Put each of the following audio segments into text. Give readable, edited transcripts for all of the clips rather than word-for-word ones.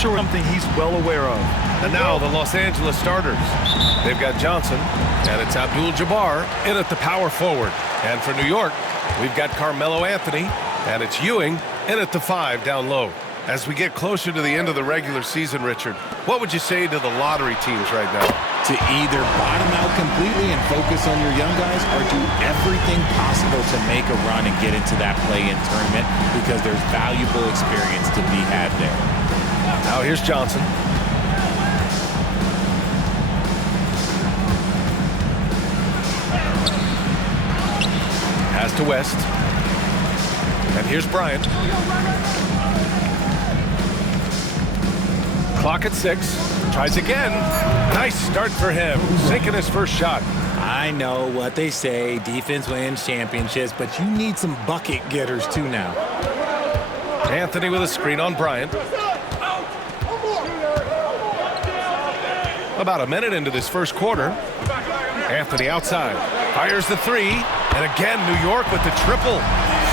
sure something he's well aware of. And now the Los Angeles starters. They've got Johnson, and it's Abdul-Jabbar in at the power forward. And for New York, we've got Carmelo Anthony, and it's Ewing in at the 5 down low. As we get closer to the end of the regular season, Richard, what would you say to the lottery teams right now? To either bottom out completely and focus on your young guys, or do everything possible to make a run and get into that play-in tournament, because there's valuable experience to be had there. Now here's Johnson. Pass to West. And here's Bryant. Clock at 6. Tries again. Nice start for him. Sinking his first shot. I know what they say, defense wins championships, but you need some bucket getters too now. Anthony with a screen on Bryant. About a minute into this first quarter. Anthony outside. Fires the 3. And again, New York with the triple.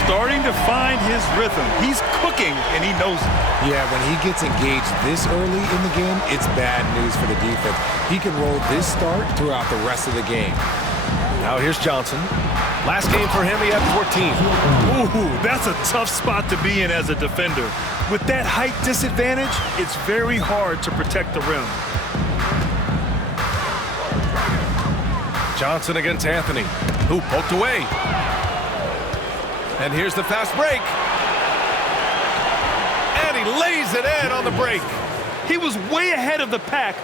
Starting to find his rhythm. He's cooking, and he knows it. Yeah, when he gets engaged this early in the game, it's bad news for the defense. He can roll this start throughout the rest of the game. Now here's Johnson. Last game for him, he had 14. Ooh, that's a tough spot to be in as a defender. With that height disadvantage, it's very hard to protect the rim. Johnson against Anthony, who poked away. And here's the fast break. And he lays it in on the break. He was way ahead of the pack.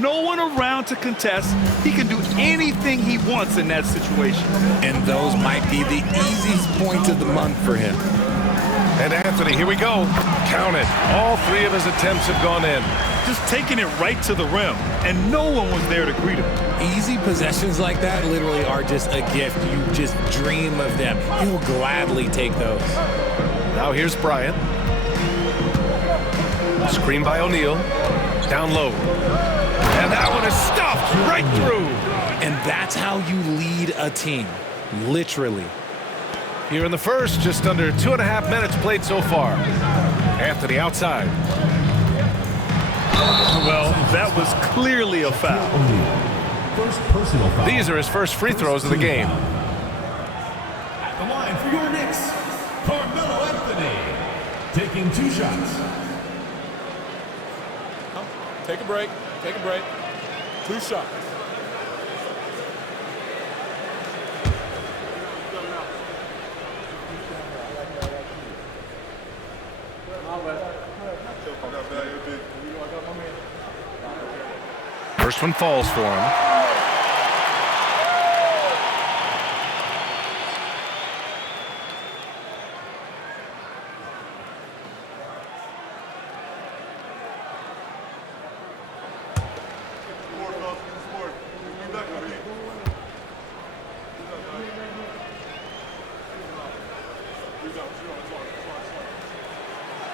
No one around to contest. He can do anything he wants in that situation. And those might be the easiest points of the month for him. And Anthony, here we go. Count it. All 3 of his attempts have gone in. Just taking it right to the rim, and no one was there to greet him. Easy possessions like that literally are just a gift. You just dream of them. He'll gladly take those. Now here's Bryant. Screen by O'Neal. Down low. And that one is stuffed right through. And that's how you lead a team. Literally. Here in the first, just under 2.5 minutes played so far. Anthony outside. Well, that was clearly a foul. First personal foul. These are his first free throws of the game. At the line for your Knicks, Carmelo Anthony, taking 2 shots. Take a break. Take a break. 2 shots. First one falls for him.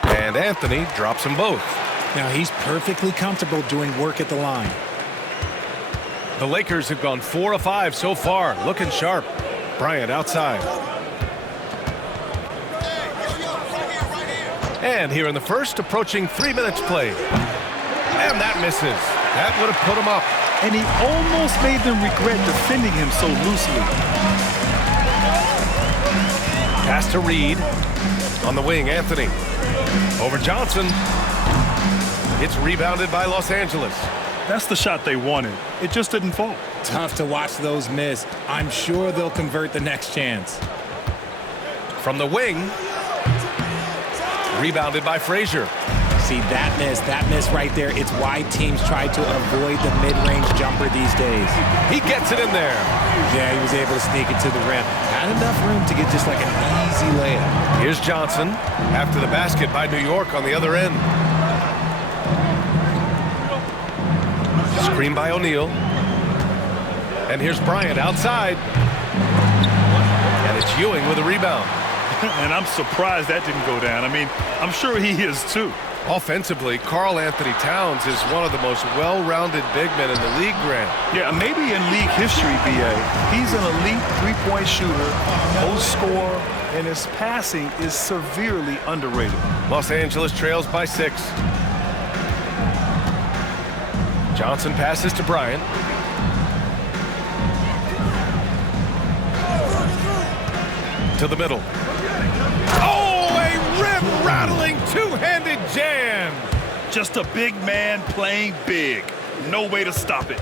And Anthony drops them both. Now he's perfectly comfortable doing work at the line. The Lakers have gone 4 of 5 so far, looking sharp. Bryant outside. And here in the first, approaching 3 minutes played. And that misses. That would have put him up. And he almost made them regret defending him so loosely. Pass to Reed. On the wing, Anthony. Over Johnson. It's rebounded by Los Angeles. That's the shot they wanted. It just didn't fall. Tough to watch those miss. I'm sure they'll convert the next chance. From the wing. Rebounded by Frazier. See, that miss right there, it's why teams try to avoid the mid-range jumper these days. He gets it in there. Yeah, he was able to sneak it to the rim. Had enough room to get just like an easy layup. Here's Johnson after the basket by New York on the other end. Screen by O'Neal. And here's Bryant outside. And it's Ewing with a rebound. And I'm surprised that didn't go down. I mean, I'm sure he is too. Offensively, Karl Anthony Towns is one of the most well-rounded big men in the league, Grant. Yeah, maybe in league history, B.A. He's an elite three-point shooter, post scorer, and his passing is severely underrated. Los Angeles trails by 6. Johnson passes to Bryant. To the middle. Oh, a rim-rattling two-handed jam. Just a big man playing big. No way to stop it.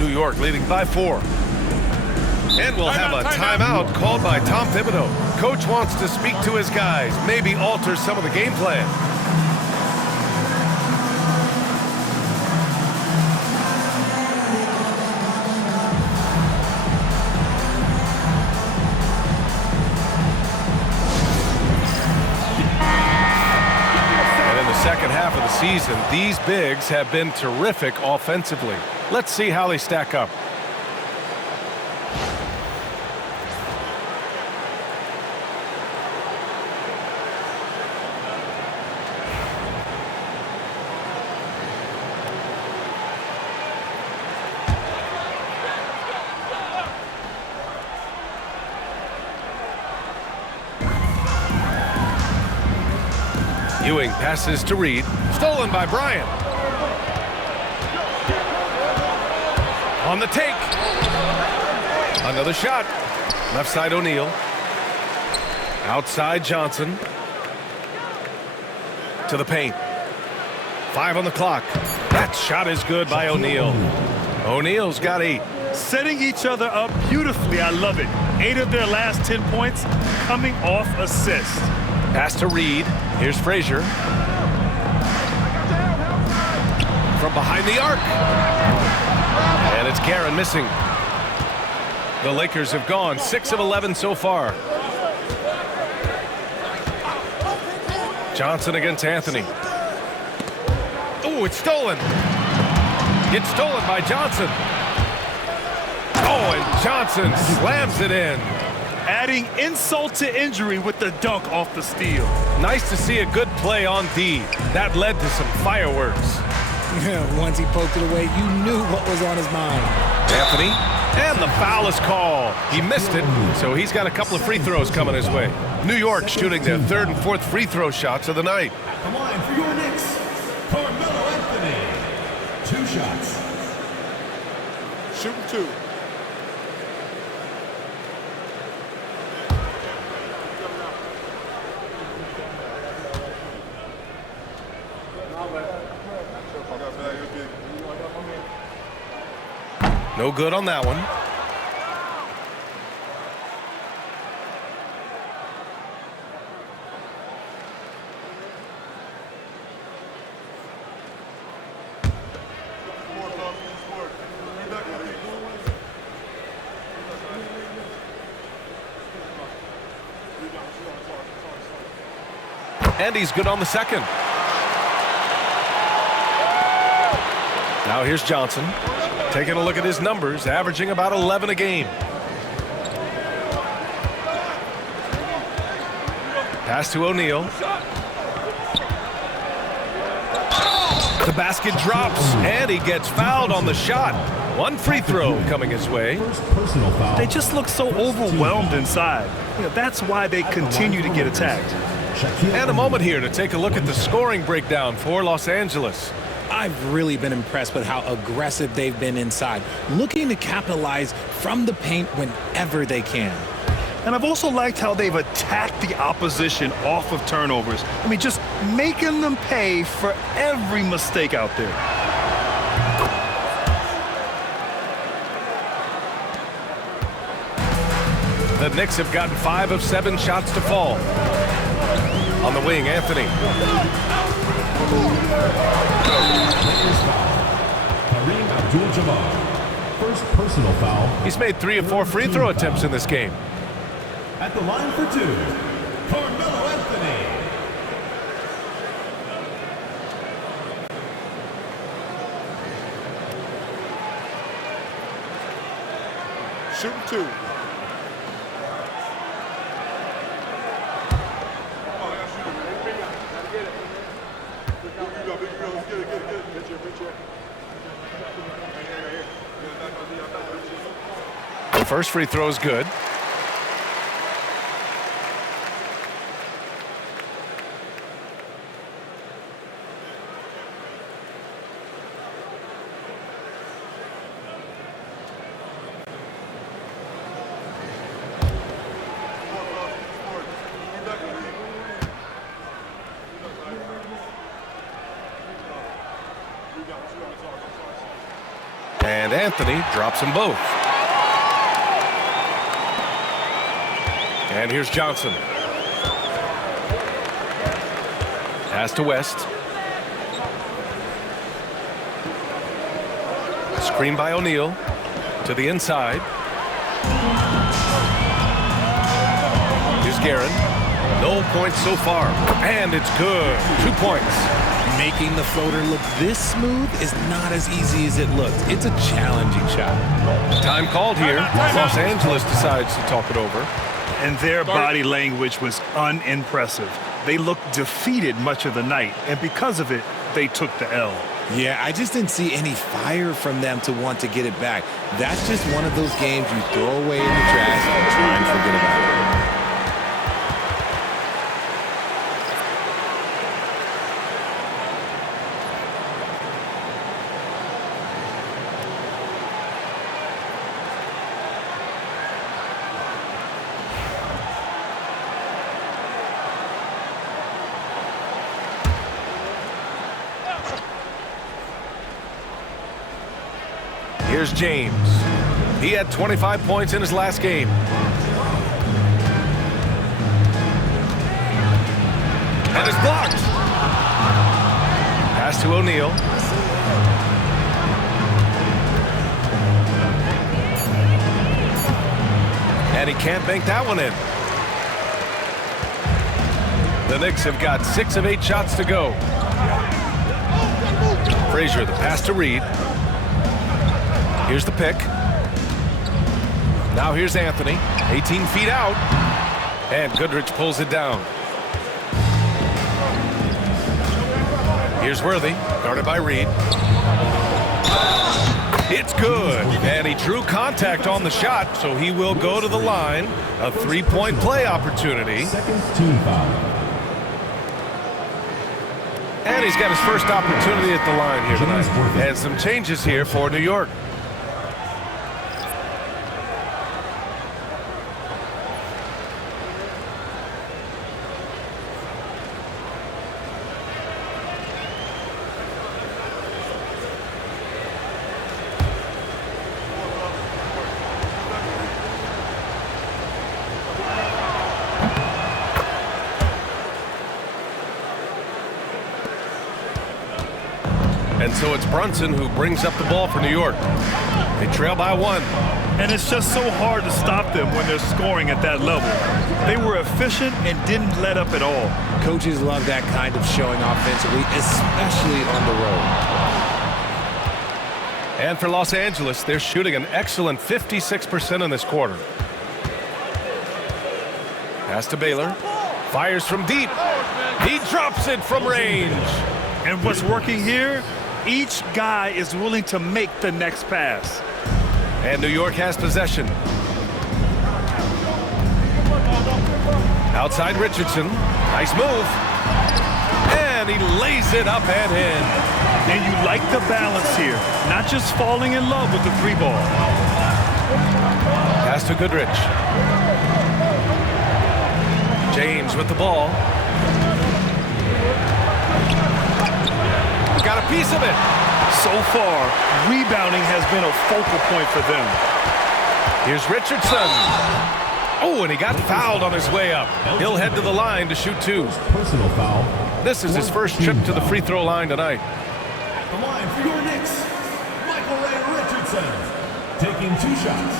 New York leading by 4. And we'll have a timeout called by Tom Thibodeau. Coach wants to speak to his guys, maybe alter some of the game plan. Second half of the season, these bigs have been terrific offensively. Let's see how they stack up. Ewing passes to Reed. Stolen by Bryant. On the take. Another shot. Left side O'Neal. Outside Johnson. To the paint. 5 on the clock. That shot is good by O'Neal. O'Neal's got 8. Setting each other up beautifully. I love it. 8 of their last 10 points coming off assists. Pass to Reed. Here's Frazier. From behind the arc. And it's Guerin missing. The Lakers have gone 6 of 11 so far. Johnson against Anthony. Oh, it's stolen. It's stolen by Johnson. Oh, and Johnson slams it in. Adding insult to injury with the dunk off the steal. Nice to see a good play on D. That led to some fireworks. Once he poked it away, you knew what was on his mind. Anthony, and the foul is called. He missed it, so he's got a couple of free throws coming his way. New York shooting their 3rd and 4th free throw shots of the night. At the line for your Knicks, Carmelo Anthony. 2 shots. Shooting 2. No good on that one. And he's good on the second. Now here's Johnson. Taking a look at his numbers, averaging about 11 a game. Pass to O'Neal. The basket drops, and he gets fouled on the shot. 1 free throw coming his way. Personal foul. They just look so overwhelmed inside. That's why they continue to get attacked. And a moment here to take a look at the scoring breakdown for Los Angeles. I've really been impressed with how aggressive they've been inside, looking to capitalize from the paint whenever they can. And I've also liked how they've attacked the opposition off of turnovers. I mean, just making them pay for every mistake out there. The Knicks have gotten 5 of 7 shots to fall. On the wing, Anthony. Kareem Abdul-Jabbar. First personal foul. He's made 3 of 4 free throw attempts in this game. At the line for 2, Carmelo Anthony. Shooting 2. The first free throw is good. And Anthony drops them both. And here's Johnson. Pass to West. Screen by O'Neal. To the inside. Here's Guerin. No points so far. And it's good. 2 points. Making the floater look this smooth is not as easy as it looks. It's a challenging shot. Time called here. Los Angeles decides to talk it over. And their body language was unimpressive. They looked defeated much of the night, and because of it, they took the L. Yeah, I just didn't see any fire from them to want to get it back. That's just one of those games you throw away in the trash and try and forget about it. Here's James. He had 25 points in his last game. And it's blocked. Pass to O'Neal. And he can't bank that one in. The Knicks have got 6 of 8 shots to go. Frazier, the pass to Reed. Here's the pick. Now here's Anthony. 18 feet out. And Goodrich pulls it down. Here's Worthy. Guarded by Reed. It's good. And he drew contact on the shot, so he will go to the line. A 3-point play opportunity. And he's got his first opportunity at the line here tonight. And some changes here for New York. And so it's Brunson who brings up the ball for New York. They trail by 1. And it's just so hard to stop them when they're scoring at that level. They were efficient and didn't let up at all. Coaches love that kind of showing offensively, especially on the road. And for Los Angeles, they're shooting an excellent 56% in this quarter. Pass to Baylor. Fires from deep. He drops it from range. And what's working here? Each guy is willing to make the next pass. And New York has possession. Outside Richardson. Nice move. And he lays it up and in. And you like the balance here. Not just falling in love with the 3-ball. Pass to Goodrich. James with the ball. Got a piece of it. So far, rebounding has been a focal point for them. Here's Richardson. Oh, and he got fouled on his way up. He'll head to the line to shoot 2. Personal foul. This is his first trip to the free throw line tonight. The line for your Knicks, Michael Ray Richardson, taking 2 shots.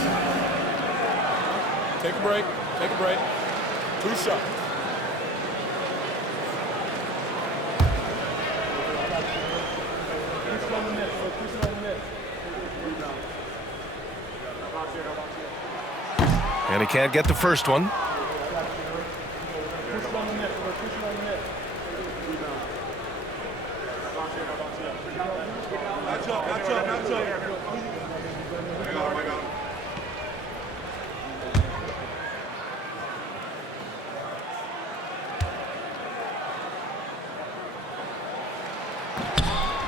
Take a break. Take a break. 2 shots. And he can't get the first one.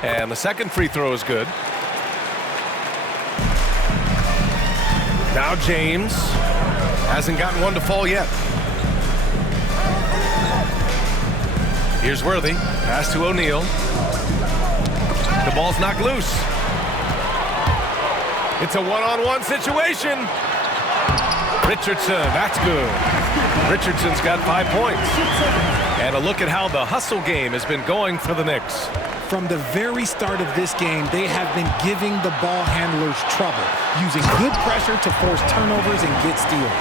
And the second free throw is good. Now James hasn't gotten one to fall yet. Here's Worthy. Pass to O'Neal. The ball's knocked loose. It's a one-on-one situation. Richardson, that's good. Richardson's got 5 points. And a look at how the hustle game has been going for the Knicks. From the very start of this game, they have been giving the ball handlers trouble, using good pressure to force turnovers and get steals.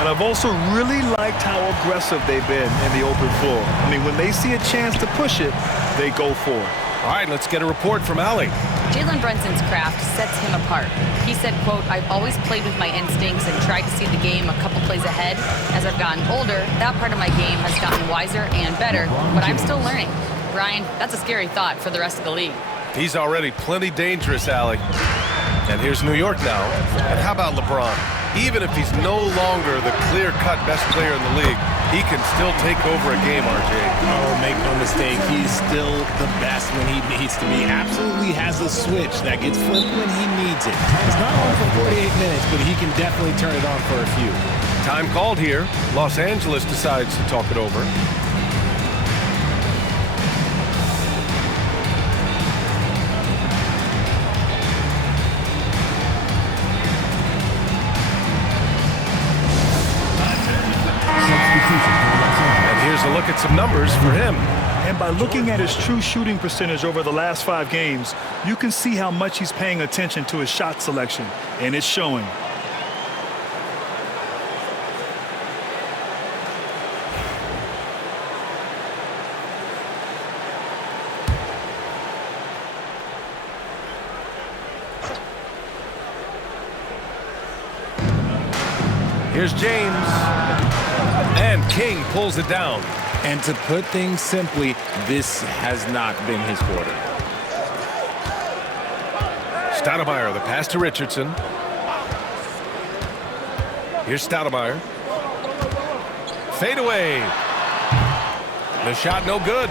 And I've also really liked how aggressive they've been in the open floor. I mean, when they see a chance to push it, they go for it. All right, let's get a report from Allie. Jalen Brunson's craft sets him apart. He said, quote, "I've always played with my instincts and tried to see the game a couple plays ahead. As I've gotten older, that part of my game has gotten wiser and better, but I'm still learning." Brian, that's a scary thought for the rest of the league. He's already plenty dangerous, Allie. And here's New York now. And how about LeBron? Even if he's no longer the clear-cut best player in the league, he can still take over a game, RJ. Oh, make no mistake, he's still the best when he needs to be. Absolutely has a switch that gets flipped when he needs it. It's not on for 48 minutes, but he can definitely turn it on for a few. Time called here. Los Angeles decides to talk it over. And here's a look at some numbers for him. And by looking at his true shooting percentage over the last 5 games, you can see how much he's paying attention to his shot selection, and it's showing. Here's James. And King pulls it down. And to put things simply, this has not been his quarter. Stoudemire, the pass to Richardson. Here's Stoudemire. Fade away. The shot no good.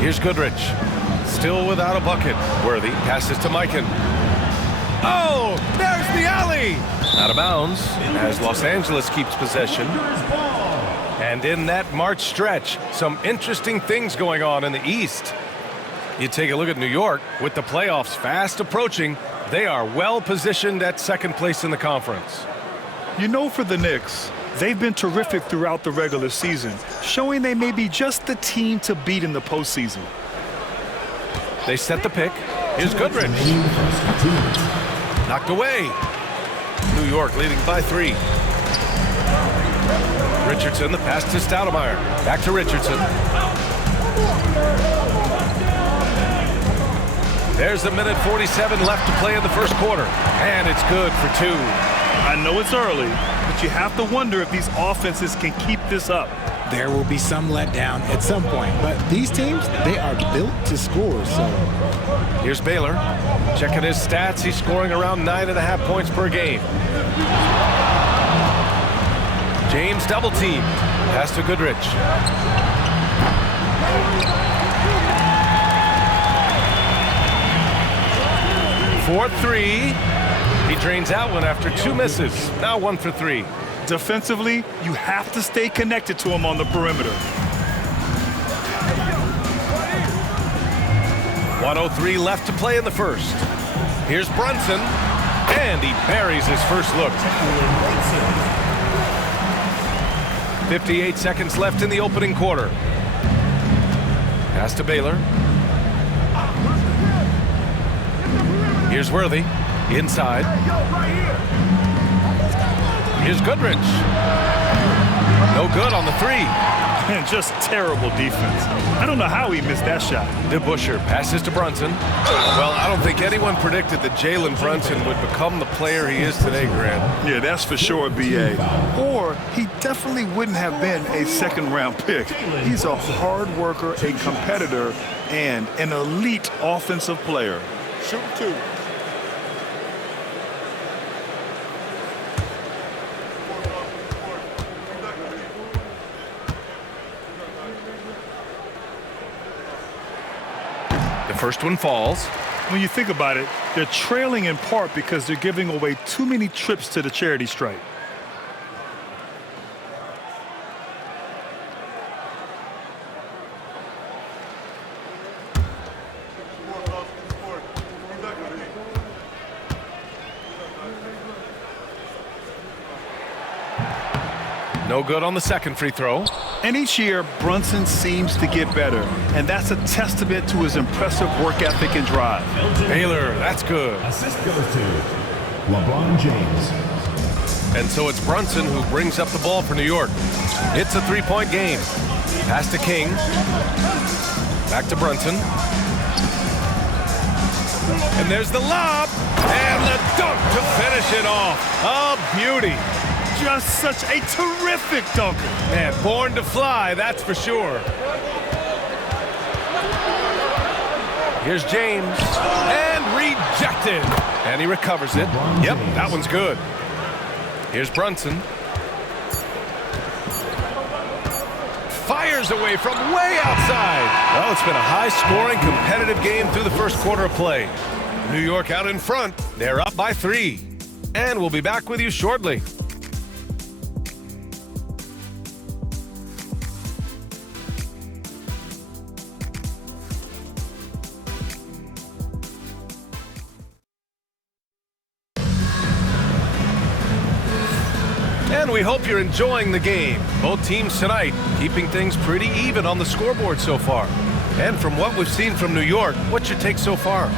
Here's Goodrich. Still without a bucket. Worthy passes to Mikan. Oh, there's the alley. Out of bounds as Los Angeles keeps possession. And in that March stretch, some interesting things going on in the East. You take a look at New York. With the playoffs fast approaching, they are well positioned at second place in the conference. You know, for the Knicks, they've been terrific throughout the regular season, showing they may be just the team to beat in the postseason. They set the pick. Here's Goodrich. Knocked away. New York leading by 3. Richardson, the pass to Stoudemire. Back to Richardson. There's a minute 47 left to play in the first quarter. And it's good for 2. I know it's early, but you have to wonder if these offenses can keep this up. There will be some letdown at some point, but these teams, they are built to score, so. Here's Baylor. Checking his stats, he's scoring around 9.5 points per game. James double team. Pass to Goodrich. For 3. He drains out one after 2 misses. Now 1 for 3. Defensively, you have to stay connected to him on the perimeter. 1:03 left to play in the first. Here's Brunson, and he buries his first look. 58 seconds left in the opening quarter. Pass to Baylor. Here's Worthy, inside. Here's Goodrich. No good on the 3. And just terrible defense. I don't know how he missed that shot. DeBusschere passes to Brunson. Well, I don't think anyone predicted that Jalen Brunson would become the player he is today, Grant. Yeah, that's for sure, B.A. Or he definitely wouldn't have been a second-round pick. He's a hard worker, a competitor, and an elite offensive player. Shoot 2. First one falls. When you think about it, they're trailing in part because they're giving away too many trips to the charity stripe. No good on the second free throw. And each year, Brunson seems to get better, and that's a testament to his impressive work ethic and drive. Baylor, that's good. Assist goes to LeBron James. And so it's Brunson who brings up the ball for New York. It's a three-point game. Pass to King. Back to Brunson. And there's the lob. And the dunk to finish it off. A beauty. Just such a terrific dunker. Man, born to fly, that's for sure. Here's James. And rejected. And he recovers it. Yep, that one's good. Here's Brunson. Fires away from way outside. Well, it's been a high-scoring, competitive game through the first quarter of play. New York out in front. They're up by 3. And we'll be back with you shortly. And we hope you're enjoying the game. Both teams tonight keeping things pretty even on the scoreboard so far. And from what we've seen from New York, what's your take so far?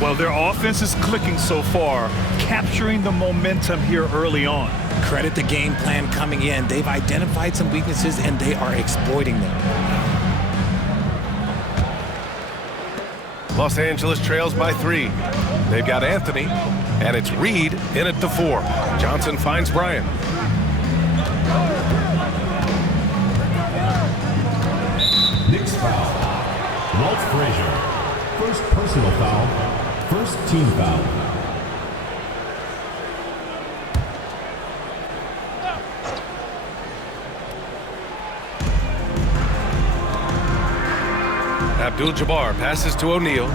Well, their offense is clicking so far, capturing the momentum here early on. Credit the game plan coming in. They've identified some weaknesses, and they are exploiting them. Los Angeles trails by 3. They've got Anthony, and it's Reed in at the 4. Johnson finds Bryant. Knicks foul. Walt Frazier. First personal foul. First team foul. Abdul-Jabbar passes to O'Neal.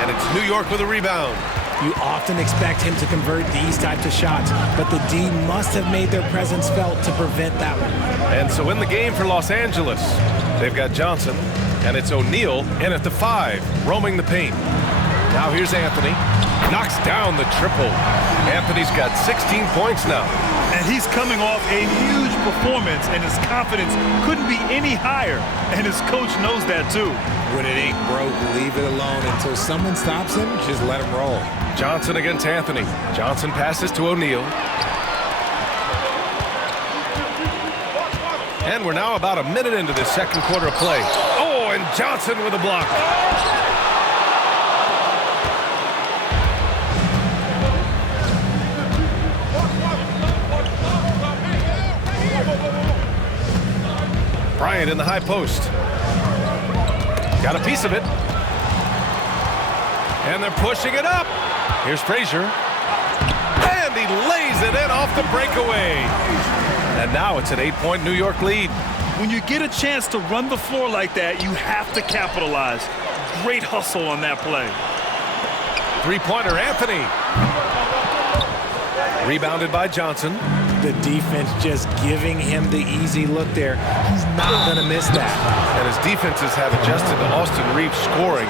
And it's New York with a rebound. You often expect him to convert these types of shots, but the D must have made their presence felt to prevent that one. And so in the game for Los Angeles, they've got Johnson, and it's O'Neal in at the 5, roaming the paint. Now here's Anthony. Knocks down the triple. Anthony's got 16 points now. And he's coming off a huge performance, and his confidence couldn't be any higher. And his coach knows that too. When it ain't broke, leave it alone until someone stops him. Just let him roll. Johnson against Anthony. Johnson passes to O'Neal. And we're now about a minute into the second quarter of play. Oh, and Johnson with a block. Bryant in the high post. Got a piece of it. And they're pushing it up. Here's Frazier. And he lays it in off the breakaway. And now it's an 8-point New York lead. When you get a chance to run the floor like that, you have to capitalize. Great hustle on that play. Three-pointer, Anthony. Rebounded by Johnson. The defense just giving him the easy look there. He's not going to miss that. And his defenses have adjusted to Austin Reeves scoring.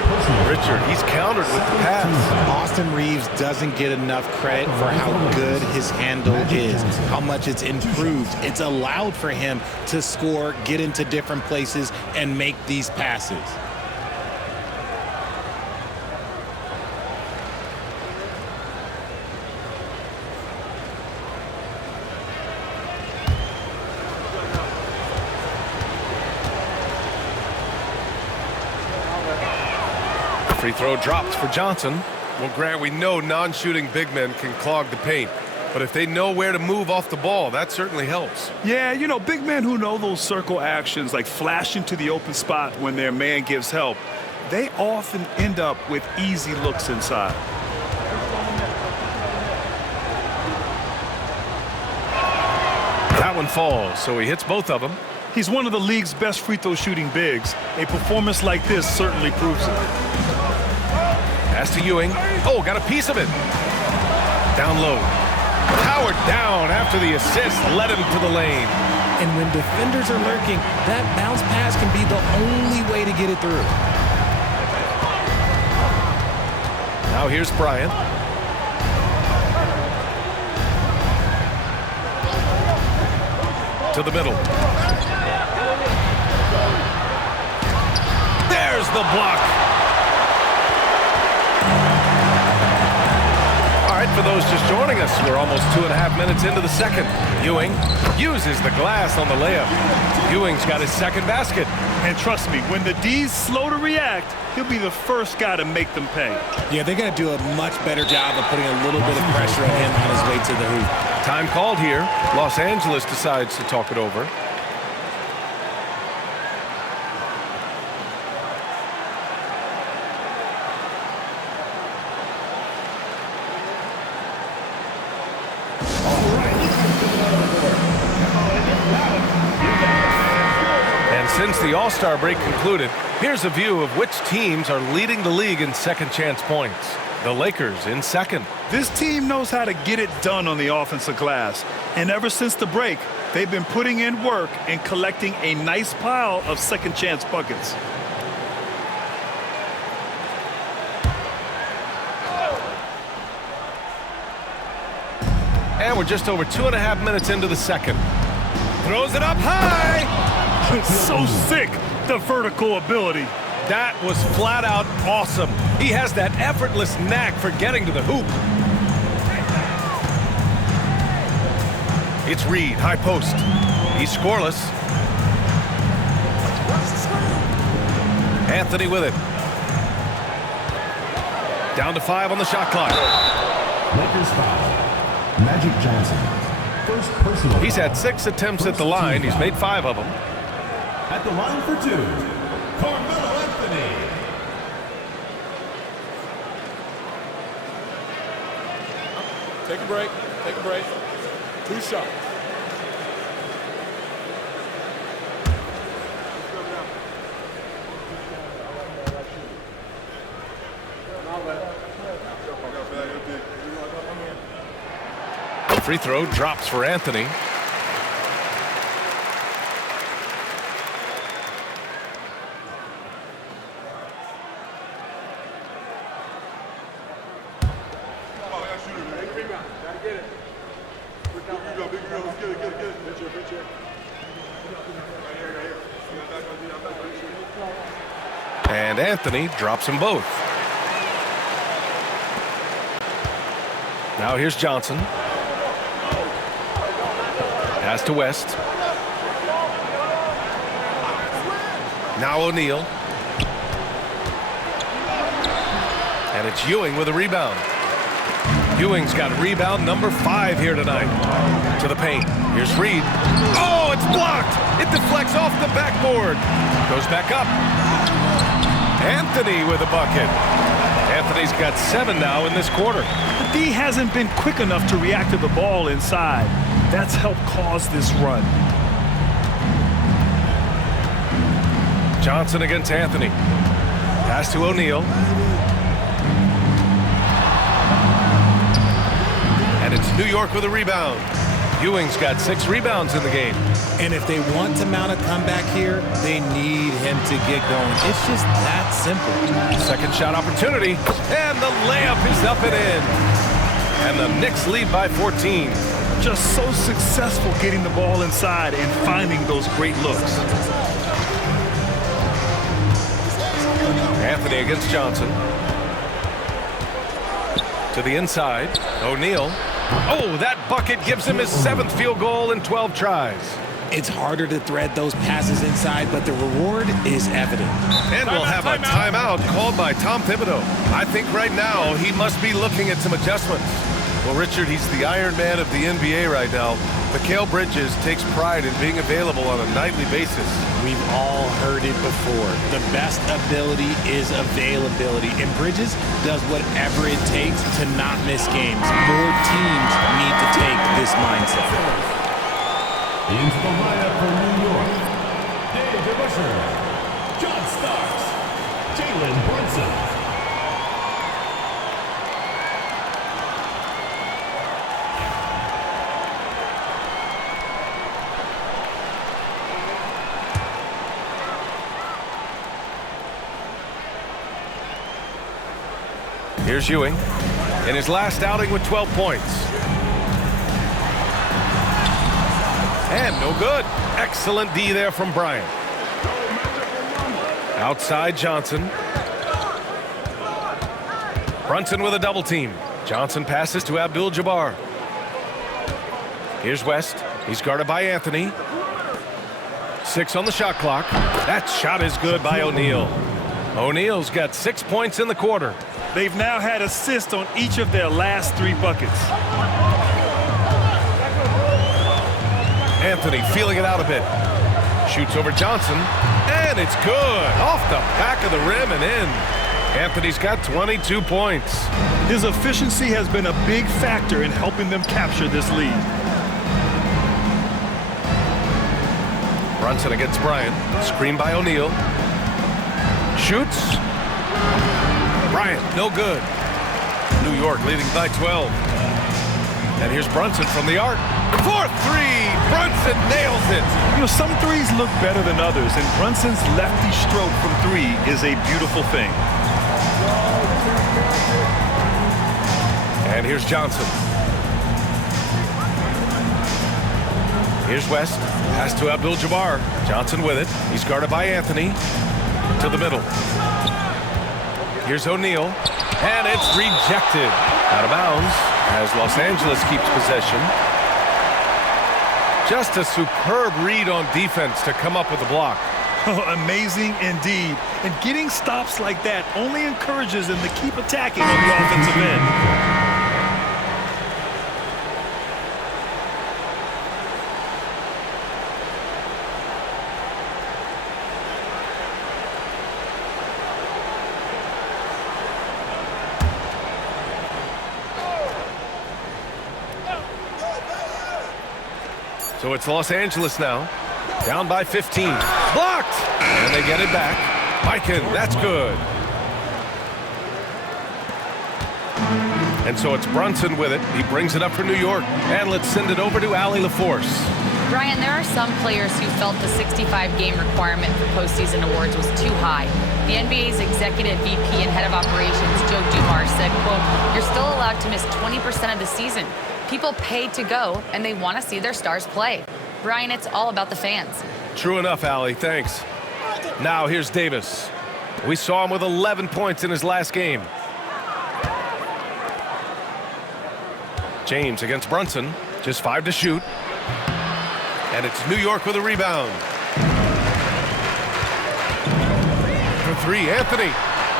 Richard, he's countered with the pass. Austin Reeves doesn't get enough credit for how good his handle is, how much it's improved. It's allowed for him to score, get into different places, and make these passes. Free throw dropped for Johnson. Well, Grant, we know non-shooting big men can clog the paint, but if they know where to move off the ball, that certainly helps. Yeah, you know, big men who know those circle actions, like flashing to the open spot when their man gives help, they often end up with easy looks inside. That one falls, so he hits both of them. He's one of the league's best free throw shooting bigs. A performance like this certainly proves it. Pass to Ewing. Oh, got a piece of it. Down low. Powered down after the assist led him to the lane. And when defenders are lurking, that bounce pass can be the only way to get it through. Now here's Bryant. to the middle. There's the block. All right, for those just joining us, we're almost 2.5 minutes into the second. Ewing uses the glass on the layup. Ewing's got his second basket. And trust me, when the D's slow to react, he'll be the first guy to make them pay. Yeah, they got to do a much better job of putting a little bit of pressure on him on his way to the hoop. Time called here. Los Angeles decides to talk it over. Since the All-Star break concluded, here's a view of which teams are leading the league in second chance points. The Lakers in second. This team knows how to get it done on the offensive glass. And ever since the break, they've been putting in work and collecting a nice pile of second chance buckets. And we're just over 2.5 minutes into the second. Throws it up high. So sick, the vertical ability. That was flat out awesome. He has that effortless knack for getting to the hoop. It's Reed, high post. He's scoreless. Anthony with it. Down to 5 on the shot clock. Lakers foul. Magic Johnson. First personal. He's had 6 attempts at the line. He's made 5 of them. At the line for 2, Carmelo Anthony. Take a break. Take a break. 2 shots. The free throw drops for Anthony. And Anthony drops them both. Now here's Johnson. Pass to West. Now O'Neal. And it's Ewing with a rebound. Ewing's got rebound number 5 here tonight. To the paint. Here's Reed. Oh, it's blocked. It deflects off the backboard. Goes back up. Anthony with a bucket. Anthony's got 7 now in this quarter. The D hasn't been quick enough to react to the ball inside. That's helped cause this run. Johnson against Anthony. Pass to O'Neal. And it's New York with a rebound. Ewing's got 6 rebounds in the game. And if they want to mount a comeback here, they need him to get going. It's just that simple. Second shot opportunity. And the layup is up and in. And the Knicks lead by 14. Just so successful getting the ball inside and finding those great looks. Anthony against Johnson. To the inside. O'Neal. Oh, that bucket gives him his 7th field goal in 12 tries. It's harder to thread those passes inside, but the reward is evident. And we'll have a timeout called by Tom Thibodeau. I think right now he must be looking at some adjustments. Well, Richard, he's the Iron Man of the NBA right now. Mikal Bridges takes pride in being available on a nightly basis. We've all heard it before. The best ability is availability. And Bridges does whatever it takes to not miss games. More teams need to take this mindset. Into the lineup for New York. Dave Busher. John Starks. Jalen Brunson. Here's Ewing in his last outing with 12 points. And no good. Excellent D there from Bryant. Outside Johnson. Brunson with a double team. Johnson passes to Abdul-Jabbar. Here's West. He's guarded by Anthony. 6 on the shot clock. That shot is good by O'Neal. O'Neal's got 6 points in the quarter. They've now had assists on each of their last 3 buckets. Anthony feeling it out a bit. Shoots over Johnson, and it's good. Off the back of the rim and in. Anthony's got 22 points. His efficiency has been a big factor in helping them capture this lead. Brunson against Bryant. Screen by O'Neal. Shoots. Bryant, no good. New York leading by 12. And here's Brunson from the arc. 4-3. Brunson nails it. You know, some threes look better than others, and Brunson's lefty stroke from 3 is a beautiful thing. And here's Johnson. Here's West. Pass to Abdul-Jabbar. Johnson with it. He's guarded by Anthony. To the middle. Here's O'Neal. And it's rejected. Out of bounds as Los Angeles keeps possession. Just a superb read on defense to come up with the block. Oh, amazing indeed. And getting stops like that only encourages them to keep attacking on the offensive end. So it's Los Angeles now. Down by 15. Blocked! And they get it back. Mikan, that's good. And so it's Brunson with it. He brings it up for New York. And let's send it over to Allie LaForce. Brian, there are some players who felt the 65-game requirement for postseason awards was too high. The NBA's executive VP and head of operations, Joe Dumars, said, quote, "You're still allowed to miss 20% of the season. People pay to go, and they want to see their stars play." Brian, it's all about the fans. True enough, Allie. Thanks. Now here's Davis. We saw him with 11 points in his last game. James against Brunson. Just 5 to shoot. And it's New York with a rebound. For 3, Anthony.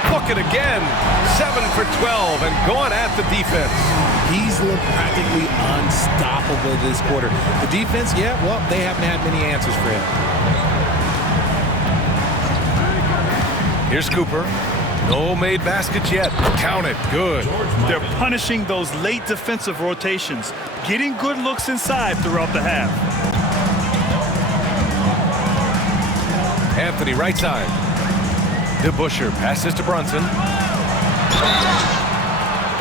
Book it again. 7 for 12 and going at the defense. He's looked practically unstoppable this quarter. The defense, yeah, well, they haven't had many answers for him. Here's Cooper. No made baskets yet. Count it. Good. They're punishing those late defensive rotations, getting good looks inside throughout the half. Anthony right side. DeBusschere passes to Brunson.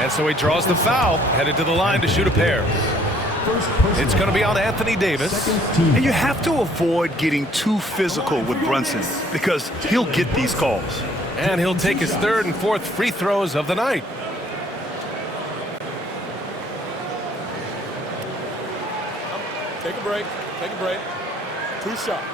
And so he draws the foul, headed to the line to shoot a pair. It's going to be on Anthony Davis. And you have to avoid getting too physical with Brunson because he'll get these calls. And he'll take his 3rd and 4th free throws of the night. Take a break. Take a break. 2 shots.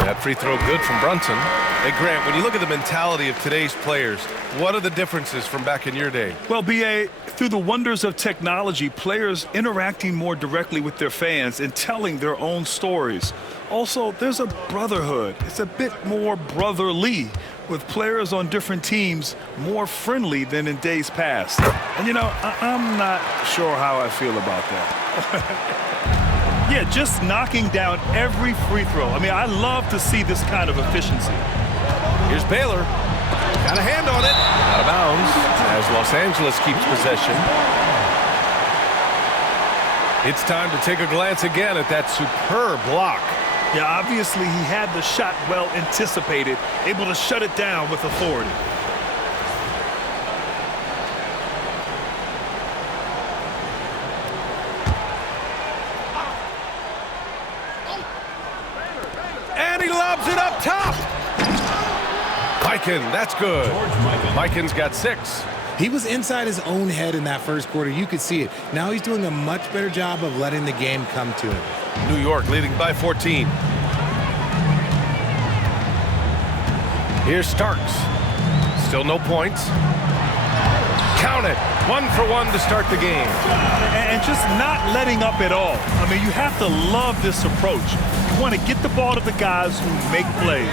That free throw good from Brunson. Hey, Grant, when you look at the mentality of today's players, what are the differences from back in your day? Well, B.A., through the wonders of technology, players interacting more directly with their fans and telling their own stories. Also, there's a brotherhood. It's a bit more brotherly, with players on different teams more friendly than in days past. And, you know, I'm not sure how I feel about that. Yeah, just knocking down every free throw. I mean, I love to see this kind of efficiency. Here's Baylor. Got a hand on it. Out of bounds as Los Angeles keeps possession. It's time to take a glance again at that superb block. Yeah, obviously he had the shot well anticipated, able to shut it down with authority. And he lobs it up top. Mikan, that's good. Mikan's got 6. He was inside his own head in that first quarter. You could see it. Now he's doing a much better job of letting the game come to him. New York leading by 14. Here's Starks. Still no points. Count it. 1 for 1 to start the game. And just not letting up at all. I mean, you have to love this approach. You want to get the ball to the guys who make plays.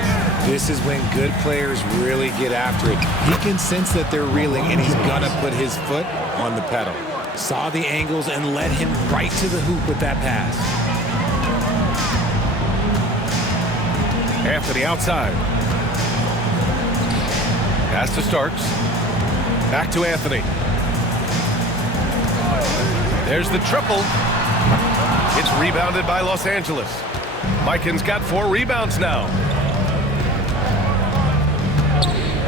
This is when good players really get after it. He can sense that they're reeling, and he's going to put his foot on the pedal. Saw the angles and led him right to the hoop with that pass. Anthony outside. Pass to Starks. Back to Anthony. There's the triple. It's rebounded by Los Angeles. Mikan's got 4 rebounds now.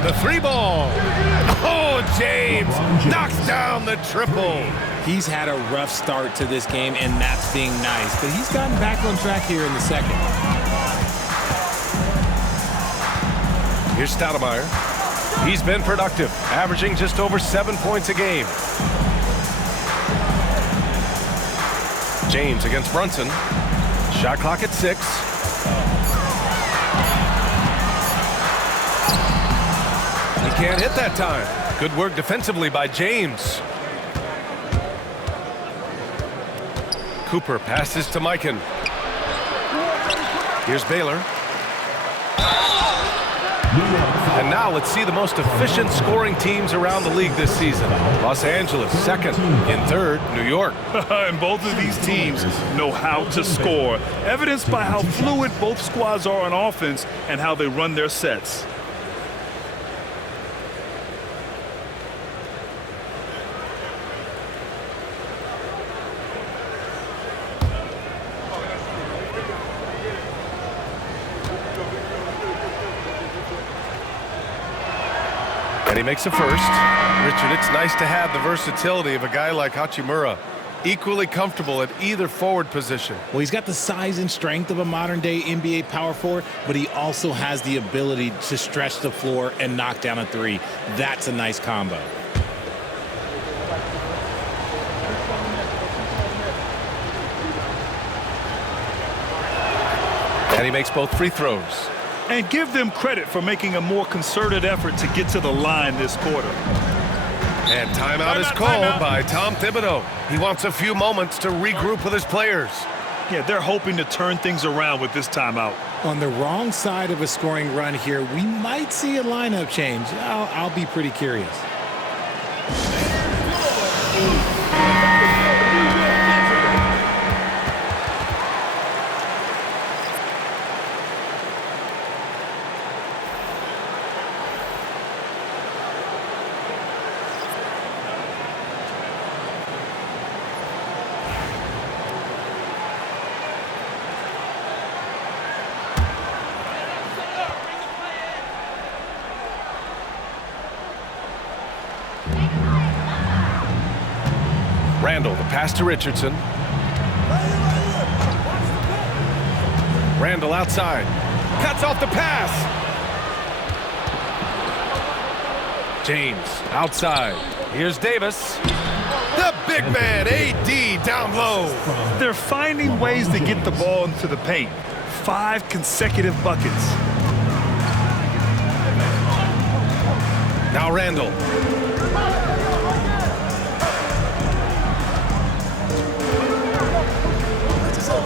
The 3 ball. Oh, James knocks down the triple. He's had a rough start to this game, and that's being nice. But he's gotten back on track here in the second. Here's Stoudemire. He's been productive, averaging just over 7 points a game. James against Brunson. Shot clock at 6. He can't hit that time. Good work defensively by James. Cooper passes to Mikan. Here's Baylor. And now let's see the most efficient scoring teams around the league this season. Los Angeles second, in third, New York. And both of these teams know how to score, evidenced by how fluid both squads are on offense and how they run their sets. And he makes a first. Richard, it's nice to have the versatility of a guy like Hachimura. Equally comfortable at either forward position. Well, he's got the size and strength of a modern-day NBA power forward, but he also has the ability to stretch the floor and knock down a 3. That's a nice combo. And he makes both free throws. And give them credit for making a more concerted effort to get to the line this quarter. And timeout is called by Tom Thibodeau. He wants a few moments to regroup with his players. Yeah, they're hoping to turn things around with this timeout. On the wrong side of a scoring run here, we might see a lineup change. I'll be pretty curious. Randall, the pass to Richardson. Randall outside. Cuts off the pass. James outside. Here's Davis. The big man, AD, down low. They're finding ways to get the ball into the paint. 5 consecutive buckets. Now Randall.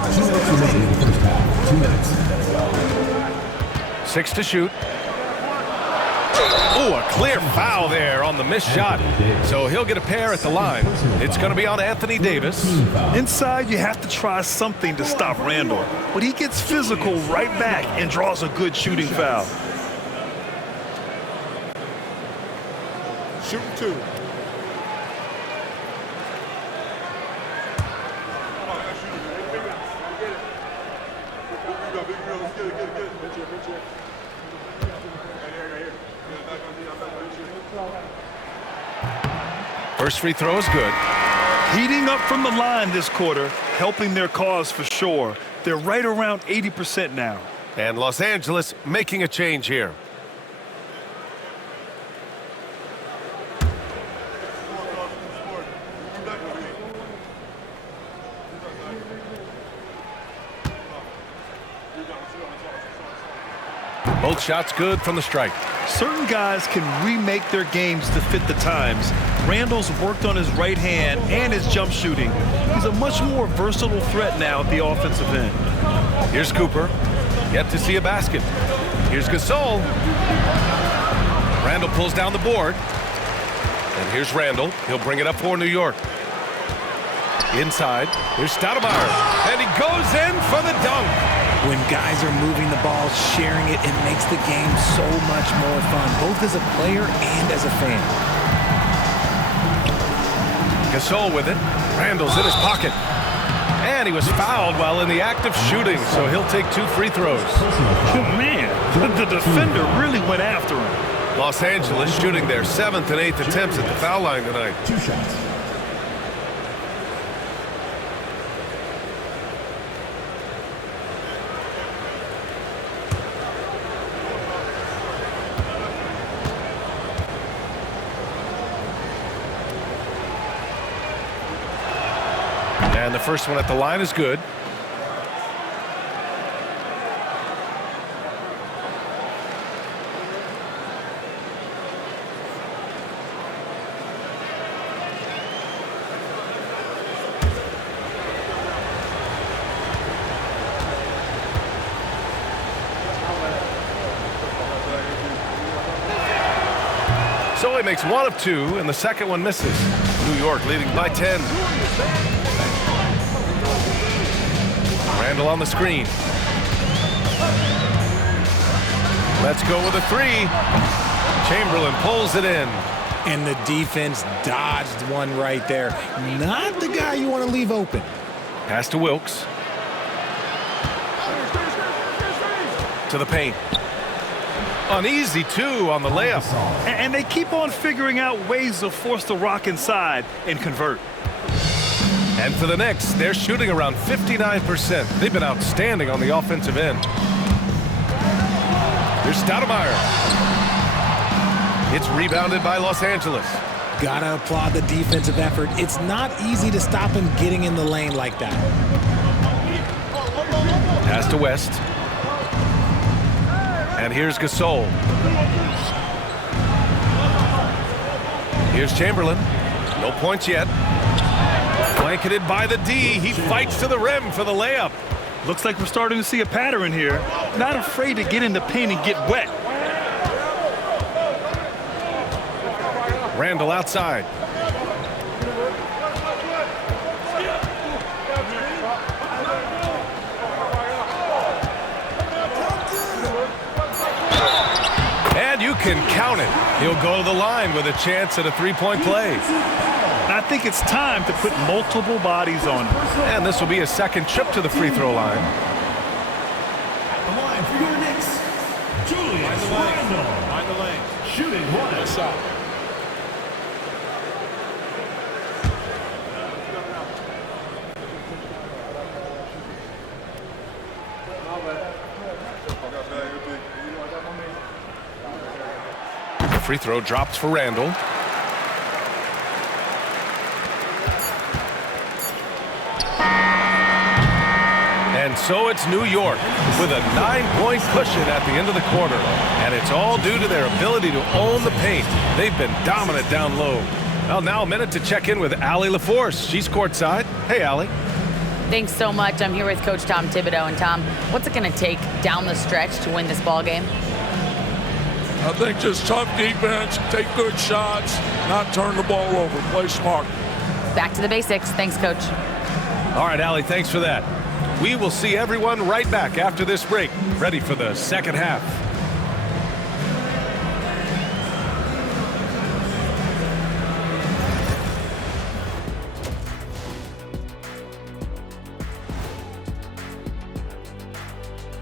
In the first half, 2 minutes. 6 to shoot. Oh, a clear foul there on the missed shot. So he'll get a pair at the line. It's going to be on Anthony Davis. Inside, you have to try something to stop Randall. But he gets physical right back and draws a good shooting foul. Shooting 2. First free throw is good. Heating up from the line this quarter, helping their cause for sure. They're right around 80% now. And Los Angeles making a change here. Both shots good from the stripe. Certain guys can remake their games to fit the times. Randall's worked on his right hand and his jump shooting. He's a much more versatile threat now at the offensive end. Here's Cooper. Yet to see a basket. Here's Gasol. Randall pulls down the board. And here's Randall. He'll bring it up for New York. Inside. Here's Stoudemire. And he goes in for the dunk. When guys are moving the ball, sharing it, it makes the game so much more fun, both as a player and as a fan. Gasol with it. Randall's in his pocket. And he was fouled while in the act of shooting, so he'll take 2 free throws. Oh, man, the defender really went after him. Los Angeles shooting their 7th and 8th attempts at the foul line tonight. 2 shots. And the first one at the line is good. So he makes 1 of 2, and the second one misses. New York leading by 10. Randall on the screen. Let's go with a 3. Chamberlain pulls it in. And the defense dodged one right there. Not the guy you want to leave open. Pass to Wilkes. To the paint. Uneasy, too, on the layup. And they keep on figuring out ways to force the rock inside and convert. And for the Knicks, they're shooting around 59%. They've been outstanding on the offensive end. Here's Stoudemire. It's rebounded by Los Angeles. Gotta applaud the defensive effort. It's not easy to stop him getting in the lane like that. Pass to West. And here's Gasol. Here's Chamberlain. No points yet. Blanketed by the D. He fights to the rim for the layup. Looks like we're starting to see a pattern here. Not afraid to get in the paint and get wet. Randall outside. And you can count it. He'll go to the line with a chance at a 3-point play. I think it's time to put multiple bodies on him. And this will be a second trip to the free throw line. The line for your Knicks, Julius Randle. Mind the lane. Shooting 1. Nice shot. Free throw drops for Randall. And so it's New York with a 9-point cushion at the end of the quarter. And it's all due to their ability to own the paint. They've been dominant down low. Well, now a minute to check in with Allie LaForce. She's courtside. Hey, Allie. Thanks so much. I'm here with Coach Tom Thibodeau. And Tom, what's it going to take down the stretch to win this ball game? I think just tough defense, take good shots, not turn the ball over, play smart. Back to the basics. Thanks, Coach. All right, Allie, thanks for that. We will see everyone right back after this break, ready for the second half.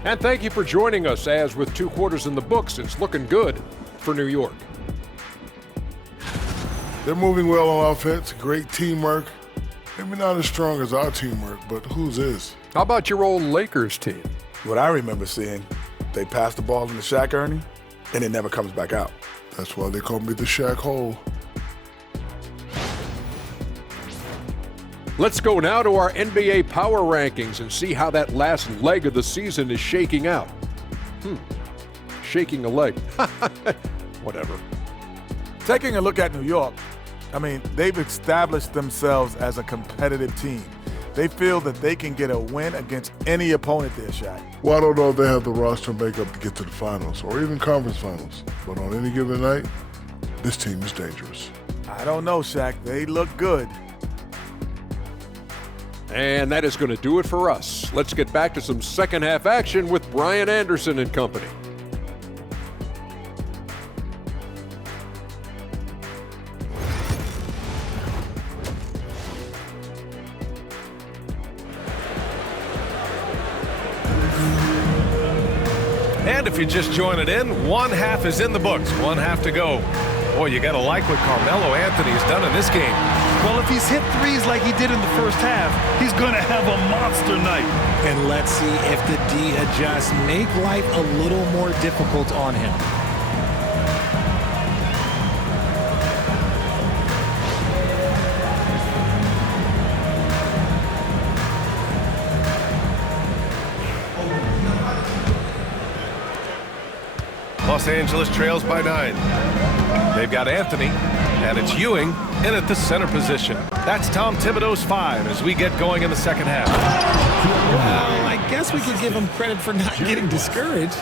And thank you for joining us, as with 2 quarters in the books, it's looking good for New York. They're moving well on offense, great teamwork. Maybe not as strong as our teamwork, but whose is? How about your old Lakers team? What I remember seeing, they pass the ball into Shaq Ernie, and it never comes back out. That's why they call me the Shaq Hole. Let's go now to our NBA power rankings and see how that last leg of the season is shaking out. shaking a leg. Whatever. Taking a look at New York, I mean, they've established themselves as a competitive team. They feel that they can get a win against any opponent there, Shaq. Well, I don't know if they have the roster makeup to get to the finals or even conference finals. But on any given night, this team is dangerous. I don't know, Shaq. They look good. And that is going to do it for us. Let's get back to some second half action with Brian Anderson and company. And if you're just joining in, one half is in the books, one half to go. Boy, you got to like what Carmelo Anthony has done in this game. Well, if he's hit threes like he did in the first half, he's going to have a monster night. And let's see if the D adjusts, make life a little more difficult on him. Los Angeles trails by 9. They've got Anthony, and it's Ewing in at the center position. That's Tom Thibodeau's 5 as we get going in the second half. Well, I guess we could give him credit for not getting discouraged.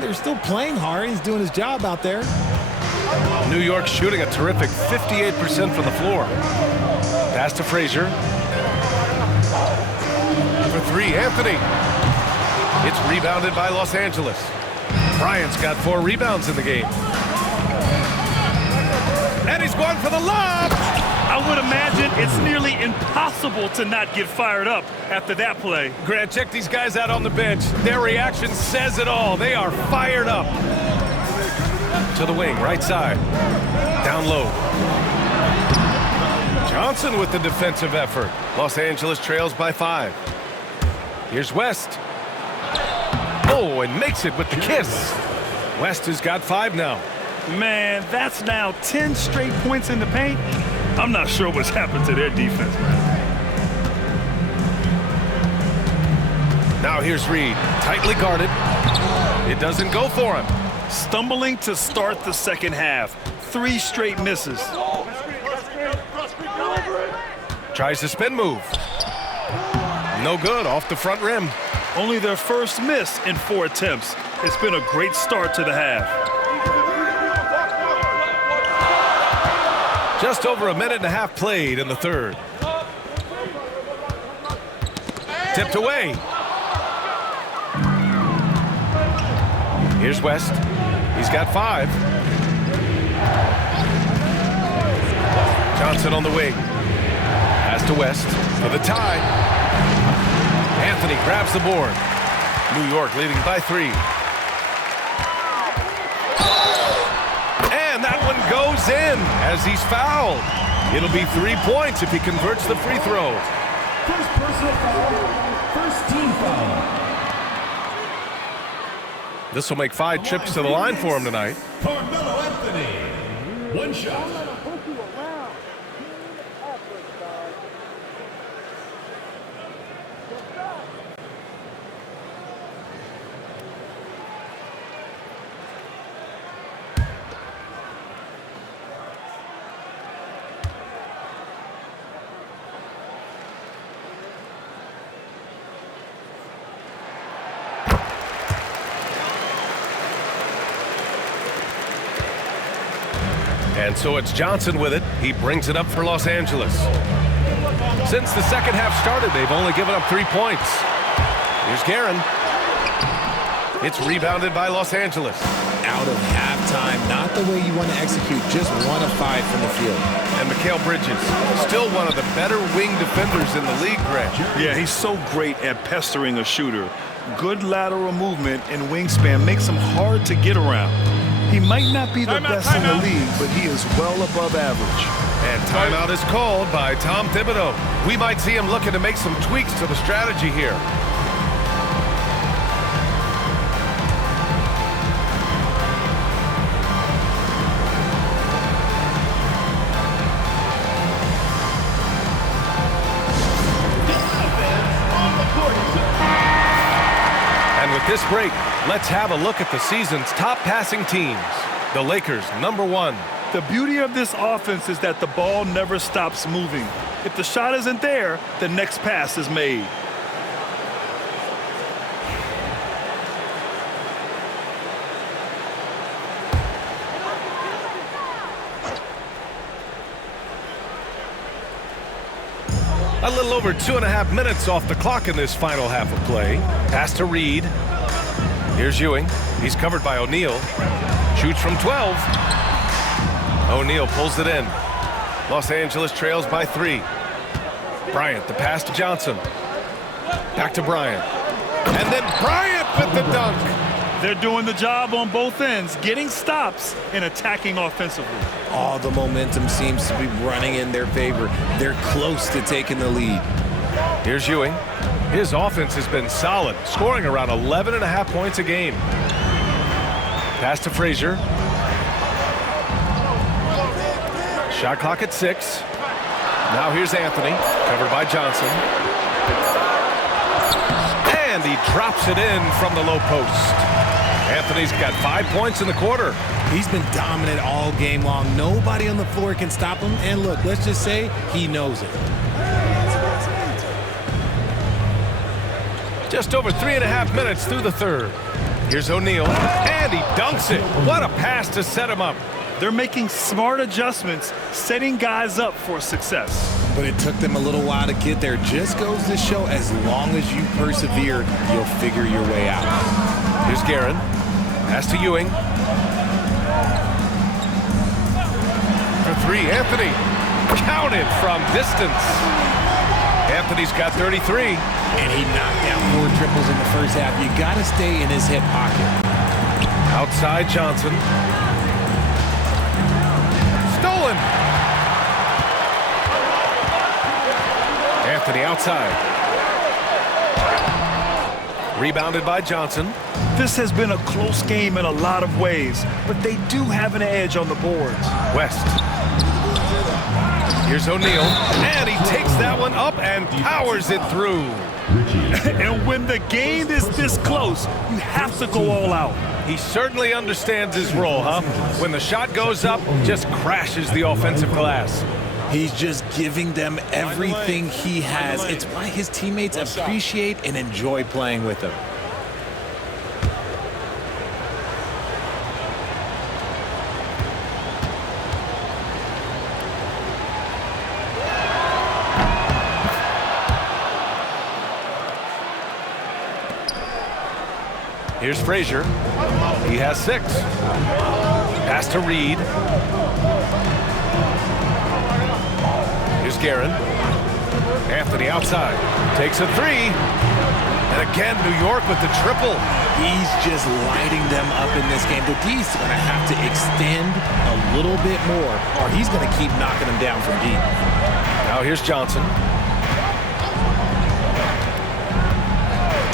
They're still playing hard. He's doing his job out there. New York shooting a terrific 58% from the floor. Pass to Frazier. For 3, Anthony. It's rebounded by Los Angeles. Bryant's got 4 rebounds in the game. And he's going for the lob. I would imagine it's nearly impossible to not get fired up after that play. Grant, check these guys out on the bench. Their reaction says it all. They are fired up. To the wing, right side. Down low. Johnson with the defensive effort. Los Angeles trails by 5. Here's West. Oh, and makes it with the kiss. West has got 5 now. Man, that's now 10 straight points in the paint. I'm not sure what's happened to their defense, man. Now here's Reed, tightly guarded. It doesn't go for him. Stumbling to start the second half. 3 straight misses. Tries the spin move. No good, off the front rim. Only their first miss in 4 attempts. It's been a great start to the half. Just over a minute and a half played in the third. Tipped away. Here's West. He's got 5. Johnson on the wing. Pass to West for the tie. Anthony grabs the board. New York leading by 3. And that one goes in as he's fouled. It'll be 3 points if he converts the free throw. First personal foul, first team foul. This will make 5 trips to the line for him tonight. Carmelo Anthony, 1 shot. And so it's Johnson with it. He brings it up for Los Angeles. Since the second half started, they've only given up 3 points. Here's Guerin. It's rebounded by Los Angeles. Out of halftime, not the way you want to execute, just 1 of 5 from the field. And Mikal Bridges, still one of the better wing defenders in the league, Grant. Yeah, he's so great at pestering a shooter. Good lateral movement and wingspan makes him hard to get around. He might not be the best in the league, but he is well above average. And timeout is called by Tom Thibodeau. We might see him looking to make some tweaks to the strategy here. And with this fast break. Let's have a look at the season's top passing teams. The Lakers, #1. The beauty of this offense is that the ball never stops moving. If the shot isn't there, the next pass is made. A little over 2.5 minutes off the clock in this final half of play. Pass to Reed. Here's Ewing. He's covered by O'Neal. Shoots from 12. O'Neal pulls it in. Los Angeles trails by 3. Bryant, the pass to Johnson. Back to Bryant. And then Bryant with the dunk. They're doing the job on both ends, getting stops and attacking offensively. All the momentum seems to be running in their favor. They're close to taking the lead. Here's Ewing. His offense has been solid, scoring around 11.5 points a game. Pass to Frazier. Shot clock at 6. Now here's Anthony, covered by Johnson. And he drops it in from the low post. Anthony's got 5 points in the quarter. He's been dominant all game long. Nobody on the floor can stop him. And look, let's just say he knows it. Just over 3.5 minutes through the third. Here's O'Neal, and he dunks it. What a pass to set him up. They're making smart adjustments, setting guys up for success. But it took them a little while to get there. Just goes to show, as long as you persevere, you'll figure your way out. Here's Guerin. Pass to Ewing. For 3, Anthony. Counted from distance. Anthony's got 33. And he knocked down 4 triples in the first half. You got to stay in his hip pocket. Outside Johnson. Stolen. Anthony outside. Rebounded by Johnson. This has been a close game in a lot of ways, but they do have an edge on the boards. West. Here's O'Neal, and he takes that one up and powers it through. And when the game is this close, you have to go all out. He certainly understands his role, huh? When the shot goes up, just crashes the offensive glass. He's just giving them everything he has. It's why his teammates appreciate and enjoy playing with him. Here's Frazier. He has 6. Pass to Reed. Here's Guerin. Anthony outside. Takes a 3. And again, New York with the triple. He's just lighting them up in this game. The D's going to have to extend a little bit more, or he's going to keep knocking them down from deep. Now here's Johnson.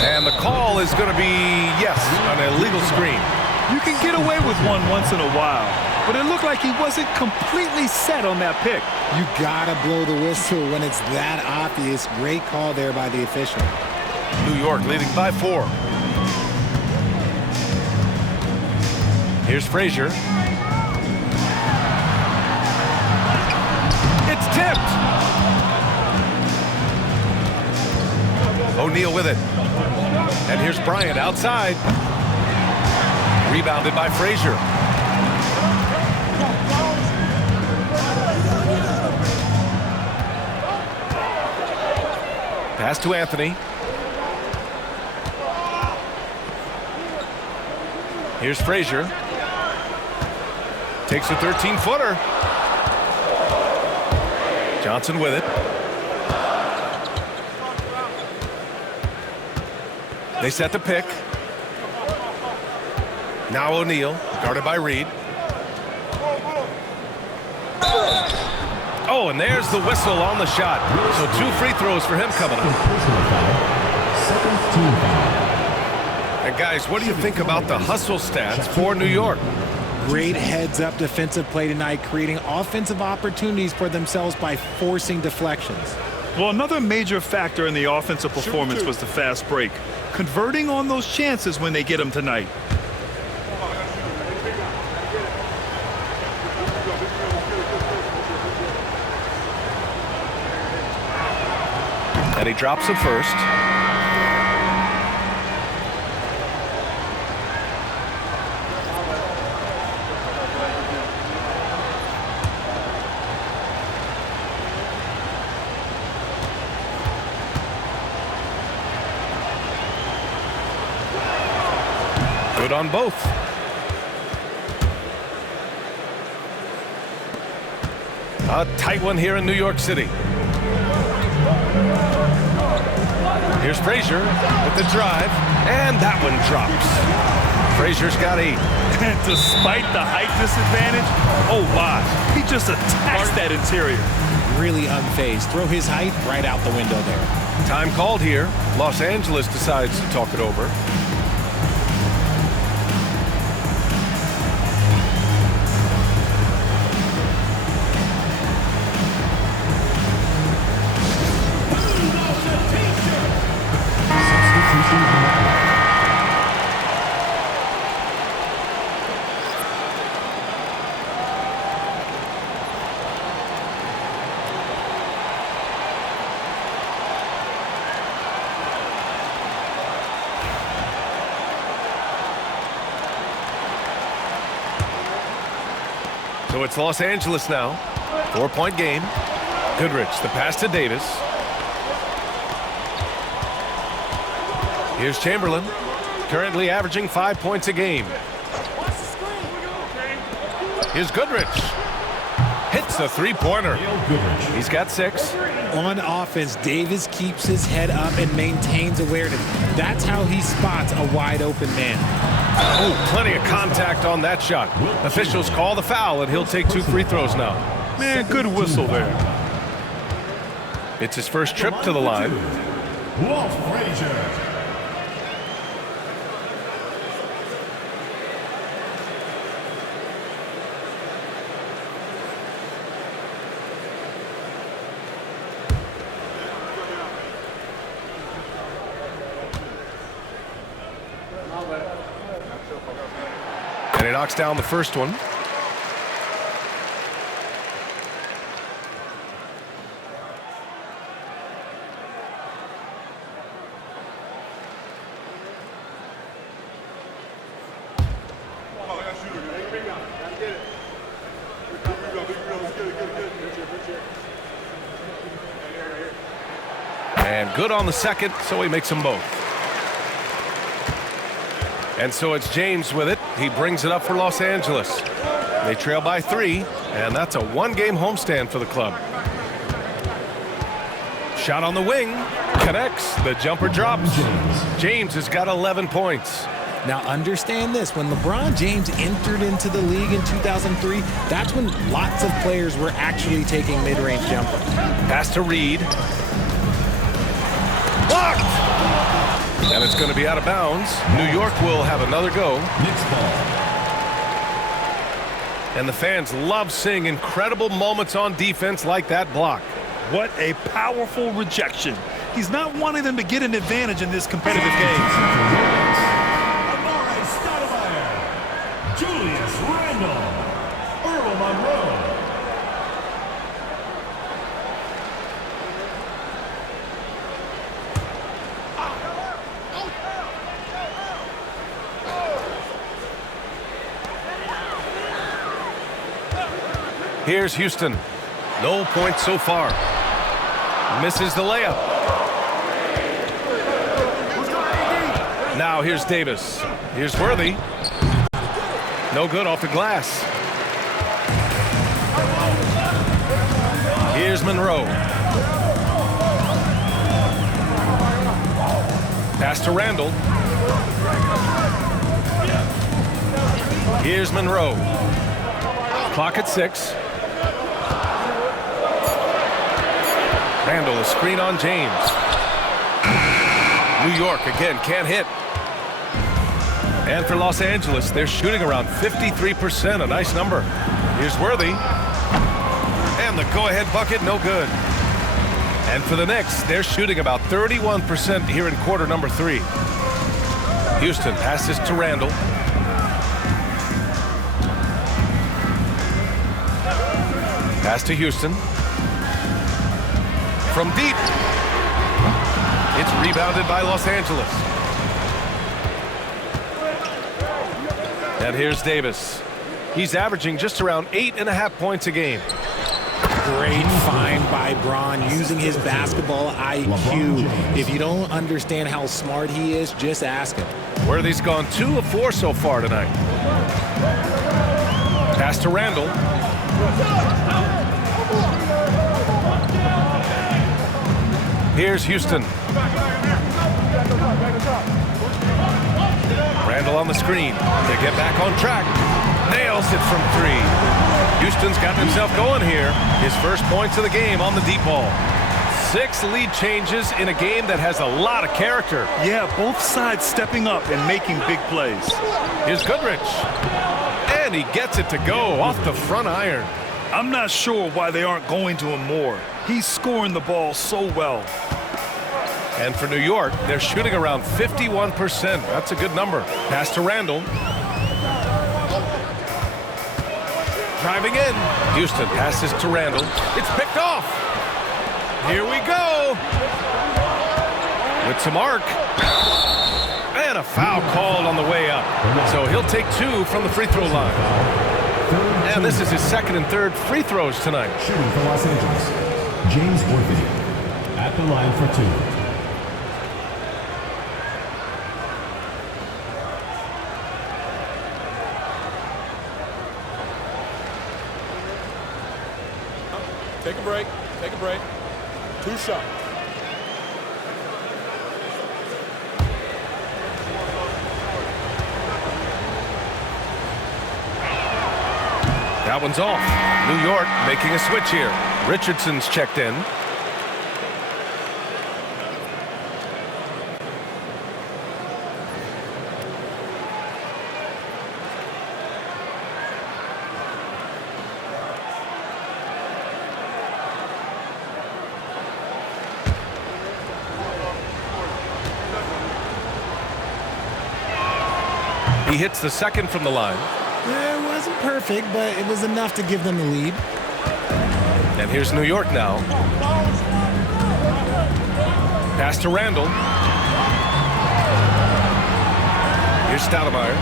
And the call is going to be, yes, an illegal screen. You can get away with one once in a while, but it looked like he wasn't completely set on that pick. You got to blow the whistle when it's that obvious. Great call there by the official. New York leading by 4. Here's Frazier. It's tipped. O'Neal with it. And here's Bryant outside. Rebounded by Frazier. Pass to Anthony. Here's Frazier. Takes a 13-footer. Johnson with it. They set the pick. Now O'Neal, guarded by Reed. Oh, and there's the whistle on the shot. So 2 free throws for him coming up. And guys, what do you think about the hustle stats for New York? Great heads-up defensive play tonight, creating offensive opportunities for themselves by forcing deflections. Well, another major factor in the offensive performance was the fast break. converting on those chances when they get them tonight. And he drops it first. Good on both. A tight one here in New York City. Here's Frazier with the drive, and that one drops. Frazier's got 8. And despite the height disadvantage, oh my, he just attacks that interior. Really unfazed. Throw his height right out the window there. Time called here. Los Angeles decides to talk it over. So it's Los Angeles now. 4-point game. Goodrich, the pass to Davis. Here's Chamberlain, currently averaging 5 points a game. Here's Goodrich. Hits the three-pointer. He's got 6. On offense, Davis keeps his head up and maintains awareness. That's how he spots a wide-open man. Oh, plenty of contact on that shot. Officials call the foul, and he'll take 2 free throws now. Man, good whistle there. It's his first trip to the line. Walt Frazier. And he knocks down the first one. And good on the second, so he makes them both. And so it's James with it. He brings it up for Los Angeles. They trail by 3, and that's a 1-game homestand for the club. Shot on the wing, connects, the jumper drops. James has got 11 points. Now understand this, when LeBron James entered into the league in 2003, that's when lots of players were actually taking mid-range jumpers. Pass to Reed. Blocked! And it's going to be out of bounds. New York will have another go. Knicks ball. And the fans love seeing incredible moments on defense like that block. What a powerful rejection. He's not wanting them to get an advantage in this competitive game. Amare Stoudemire. Julius Randle. Earl Monroe. Here's Houston. No points so far. Misses the layup. Now here's Davis. Here's Worthy. No good off the glass. Here's Monroe. Pass to Randle. Here's Monroe. Clock at 6. Randle, a screen on James. New York again can't hit. And for Los Angeles, they're shooting around 53%, a nice number. Here's Worthy. And the go-ahead bucket, no good. And for the Knicks, they're shooting about 31% here in quarter number 3. Houston passes to Randall. Pass to Houston. From deep. It's rebounded by Los Angeles. And here's Davis. He's averaging just around 8.5 points a game. Great find by Bron, using his basketball IQ. If you don't understand how smart he is, just ask him. Worthy's gone 2 of 4 so far tonight. Pass to Randall. Here's Houston. Randall on the screen. They get back on track. Nails it from 3. Houston's got himself going here. His first points of the game on the deep ball. 6 lead changes in a game that has a lot of character. Yeah, both sides stepping up and making big plays. Here's Goodrich. And he gets it to go off the front iron. I'm not sure why they aren't going to him more. He's scoring the ball so well. And for New York, they're shooting around 51%. That's a good number. Pass to Randall. Driving in. Houston passes to Randall. It's picked off. Here we go. With some arc. And a foul called on the way up. So he'll take 2 from the free throw line. And this is his second and third free throws tonight. Shooting for Los Angeles, James Worthy at the line for 2. Take a break. Take a break. 2 shots. That one's off. New York making a switch here. Richardson's checked in. He hits the second from the line. It wasn't perfect, but it was enough to give them the lead. And here's New York now. Pass to Randall. Here's Stoudemire.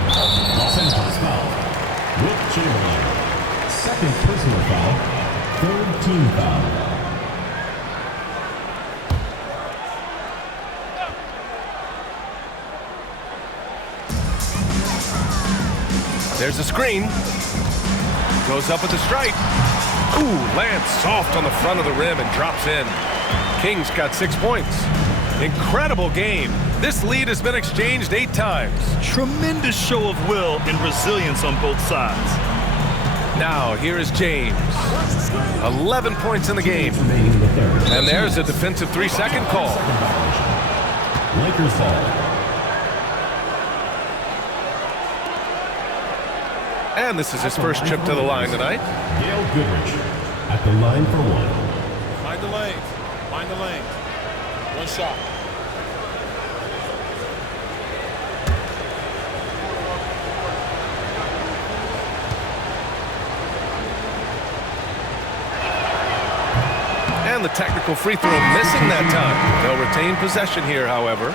Los Angeles foul. Wilt Chamberlain. Second personal foul. Third team foul. There's a screen. Goes up with the strike. Ooh, lands soft on the front of the rim and drops in. Kings got 6 points. Incredible game. This lead has been exchanged 8 times. Tremendous show of will and resilience on both sides. Now, here is James. 11 points in the game. And there's a defensive 3-second call. Lakers ball. And this is his first trip to the line tonight. Gail Goodrich at the line for 1. Find the lanes. Find the lanes. 1 shot. And the technical free throw missing that time. They'll retain possession here, however.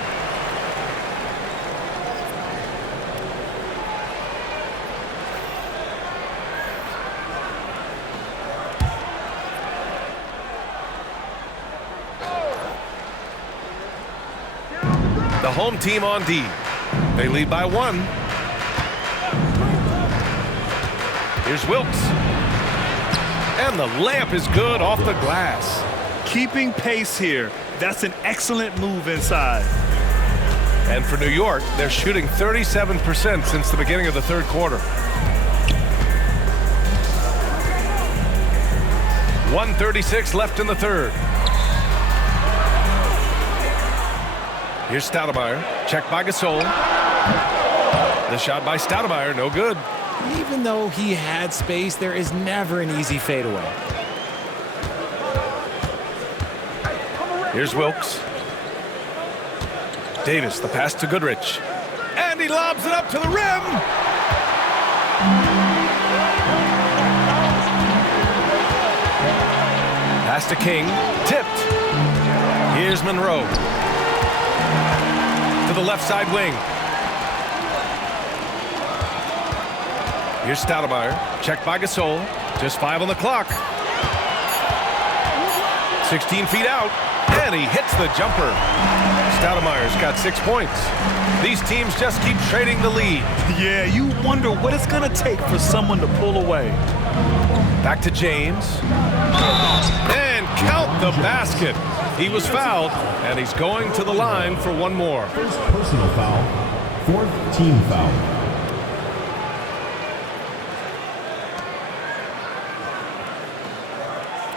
The home team on D. They lead by 1. Here's Wilkes. And the layup is good off the glass. Keeping pace here. That's an excellent move inside. And for New York, they're shooting 37% since the beginning of the third quarter. 1:36 left in the third. Here's Stoudemire. Checked by Gasol. The shot by Stoudemire, no good. Even though he had space, there is never an easy fadeaway. Here's Wilkes. Davis, the pass to Goodrich. And he lobs it up to the rim. Pass to King, tipped. Here's Monroe. To the left side wing. Here's Stoudemire, checked by Gasol. Just 5 on the clock. 16 feet out, and he hits the jumper. Stoudemire's got 6 points. These teams just keep trading the lead. Yeah, you wonder what it's going to take for someone to pull away. Back to James. And count the basket. He was fouled, and he's going to the line for one more. First personal foul, fourth team foul.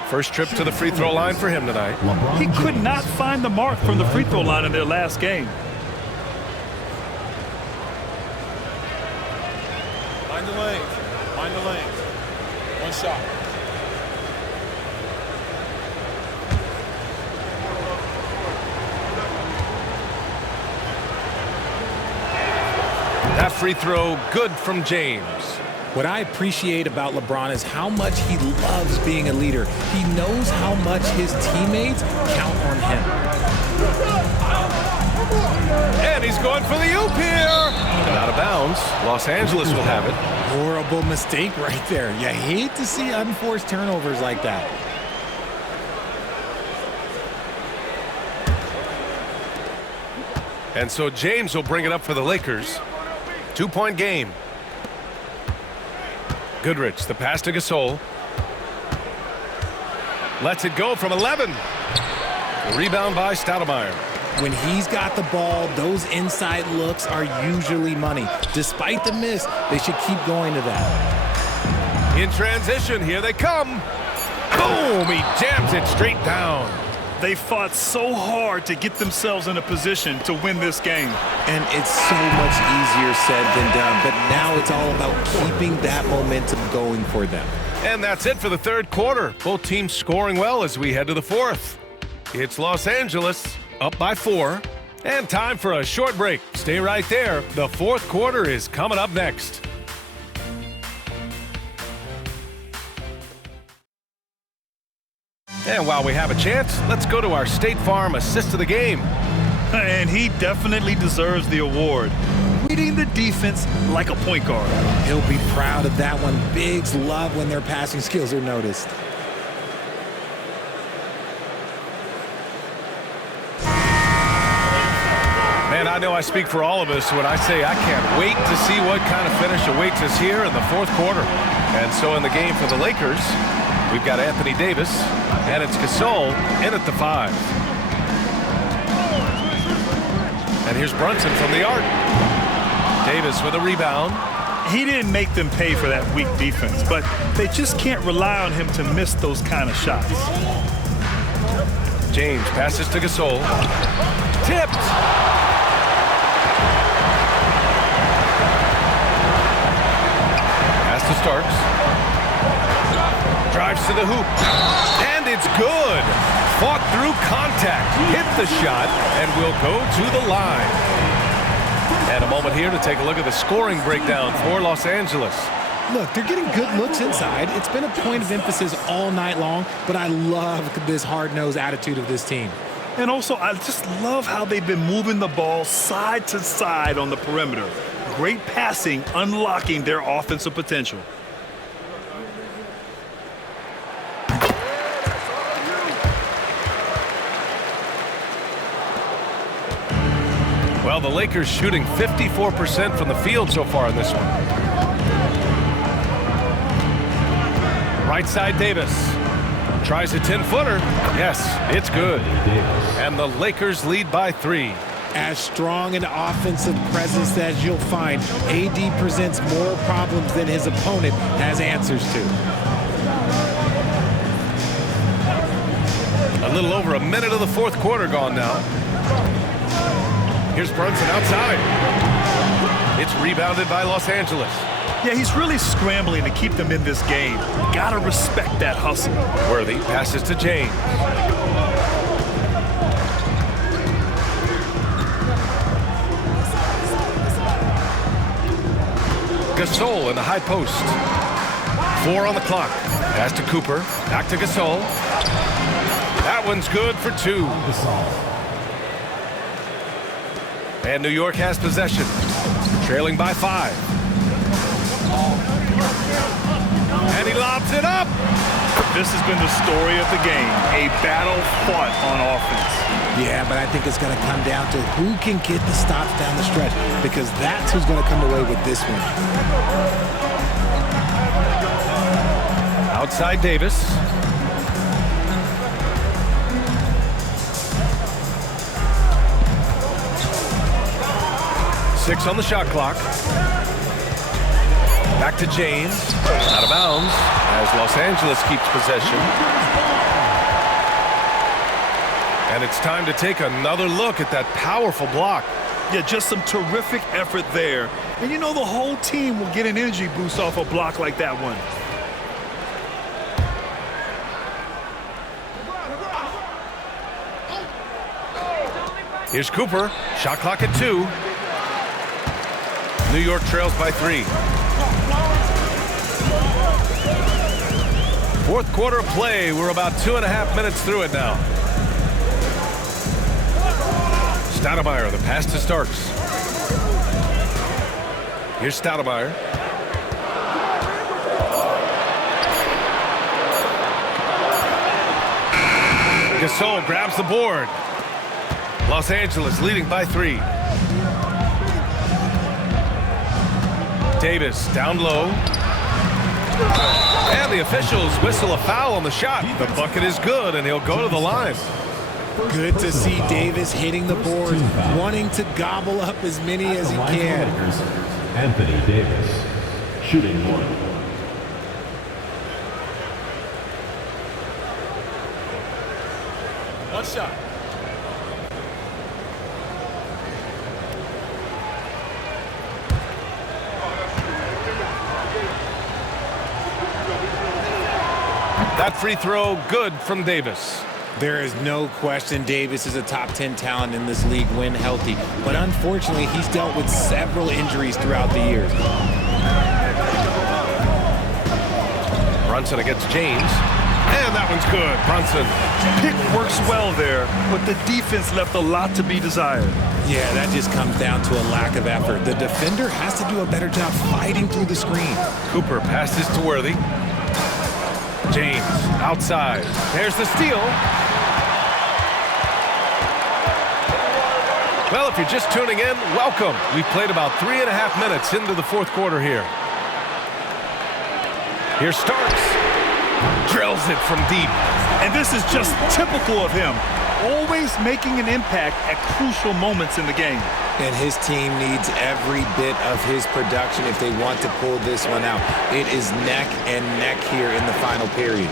First trip to the free throw line for him tonight. He could not find the mark from the free throw line in their last game. Find the lanes. Find the lanes. One shot. That free throw good from James. What I appreciate about LeBron is how much he loves being a leader. He knows how much his teammates count on him. And he's going for the oop here. Out of bounds. Los Angeles will have it. Horrible mistake right there. You hate to see unforced turnovers like that. And so James will bring it up for the Lakers. 2-point game. Goodrich, the pass to Gasol. Lets it go from 11. Rebound by Stoudemire. When he's got the ball, those inside looks are usually money. Despite the miss, they should keep going to that. In transition, here they come. Boom! He jams it straight down. They fought so hard to get themselves in a position to win this game. And it's so much easier said than done, but now it's all about keeping that momentum going for them. And that's it for the third quarter. Both teams scoring well as we head to the fourth. It's Los Angeles up by 4. And time for a short break. Stay right there. The fourth quarter is coming up next. And while we have a chance, let's go to our State Farm assist of the game. And he definitely deserves the award. Reading the defense like a point guard. He'll be proud of that one. Bigs love when their passing skills are noticed. Man, I know I speak for all of us when I say I can't wait to see what kind of finish awaits us here in the fourth quarter. And so in the game for the Lakers, we've got Anthony Davis, and it's Gasol in at the 5. And here's Brunson from the arc. Davis with a rebound. He didn't make them pay for that weak defense, but they just can't rely on him to miss those kind of shots. James passes to Gasol. Tipped. Pass to Starks. Drives to the hoop. And it's good. Fought through contact. Hit the shot and will go to the line. And a moment here to take a look at the scoring breakdown for Los Angeles. Look, they're getting good looks inside. It's been a point of emphasis all night long, but I love this hard-nosed attitude of this team. And also, I just love how they've been moving the ball side to side on the perimeter. Great passing, unlocking their offensive potential. Well, the Lakers shooting 54% from the field so far in this one. Right side Davis. Tries a 10-footer. Yes, it's good. And the Lakers lead by 3. As strong an offensive presence as you'll find, AD presents more problems than his opponent has answers to. A little over a minute of the fourth quarter gone now. Here's Brunson outside. It's rebounded by Los Angeles. Yeah, he's really scrambling to keep them in this game. Gotta respect that hustle. Worthy passes to James. Gasol in the high post. 4 on the clock. Pass to Cooper. Back to Gasol. That one's good for 2. And New York has possession. Trailing by 5. And he lobs it up. This has been the story of the game. A battle fought on offense. Yeah, but I think it's going to come down to who can get the stops down the stretch, because that's who's going to come away with this one. Outside Davis. Six on the shot clock. Back to James. Out of bounds as Los Angeles keeps possession. And it's time to take another look at that powerful block. Yeah, just some terrific effort there. And you know the whole team will get an energy boost off a block like that one. Here's Cooper. Shot clock at 2. New York trails by 3. Fourth quarter of play. We're about 2.5 minutes through it now. Stoudemire, the pass to Starks. Here's Stoudemire. Gasol grabs the board. Los Angeles leading by 3. Davis down low. And the officials whistle a foul on the shot. The bucket is good, and he'll go to the line. Good to see Davis hitting the boards, wanting to gobble up as many as he can. Anthony Davis, shooting 1. One shot. That free throw good from Davis. There is no question Davis is a top 10 talent in this league when healthy. But unfortunately, he's dealt with several injuries throughout the years. Brunson against James. And that one's good. Brunson. Pick works well there, but the defense left a lot to be desired. Yeah, that just comes down to a lack of effort. The defender has to do a better job fighting through the screen. Cooper passes to Worthy. James outside. There's the steal. Well, if you're just tuning in, welcome. We've played about 3.5 minutes into the fourth quarter here. Here's Starks. Drills it from deep. And this is just typical of him. Always making an impact at crucial moments in the game. And his team needs every bit of his production if they want to pull this one out. It is neck and neck here in the final period.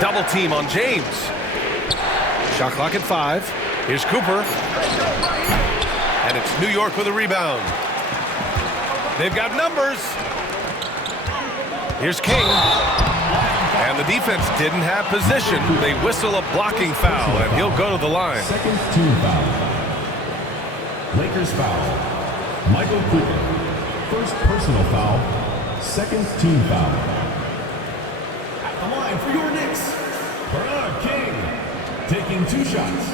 Double team on James. Shot clock at 5. Here's Cooper. And it's New York with a rebound. They've got numbers. Here's King. And the defense didn't have position. They whistle a blocking foul, and he'll go to the line. Second team foul. Lakers foul. Michael Cooper. First personal foul. Second team foul. At the line for your Knicks, Bernard King, taking 2 shots.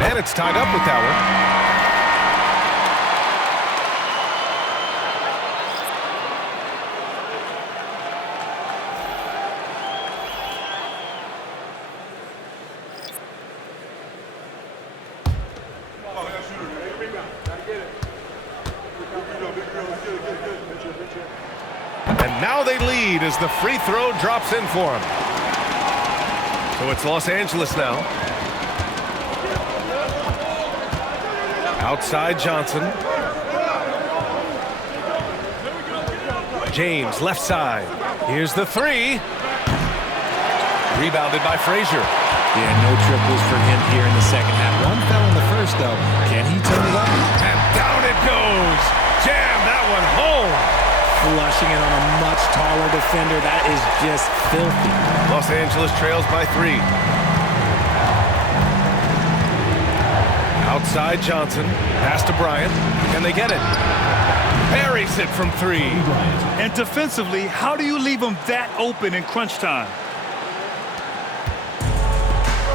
And it's tied up with that one. And now they lead as the free throw drops in for them. So it's Los Angeles now. Outside Johnson. James, left side. Here's the 3. Rebounded by Frazier. Yeah, no triples for him here in the second half. One fell in the first, though. Can he turn it up? And down it goes. Jam that one home. flushing it on a much taller defender. That is just filthy. Los Angeles trails by 3. Outside Johnson. Pass to Bryant. Can they get it? Buries it from 3. And defensively, how do you leave them that open in crunch time?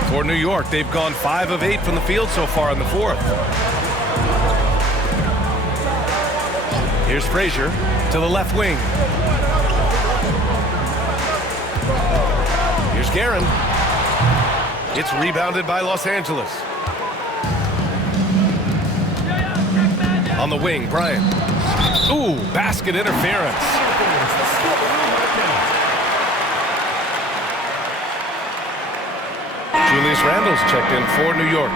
For New York, they've gone 5 of 8 from the field so far in the 4th. Here's Frazier to the left wing. Here's Guerin. It's rebounded by Los Angeles. On the wing, Bryant. Ooh, basket interference. Julius Randle's checked in for New York.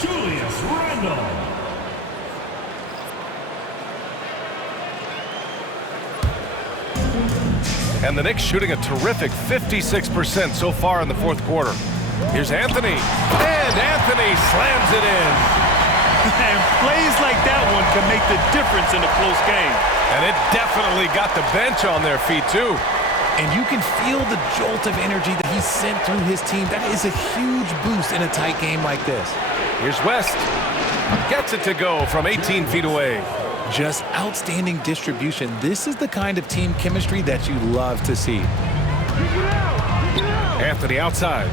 Julius Randle. And the Knicks shooting a terrific 56% so far in the 4th quarter. Here's Anthony. And Anthony slams it in. And plays like that one can make the difference in a close game. And it definitely got the bench on their feet, too. And you can feel the jolt of energy that he sent through his team. That is a huge boost in a tight game like this. Here's West. Gets it to go from 18 feet away. Just outstanding distribution. This is the kind of team chemistry that you love to see. Anthony outside.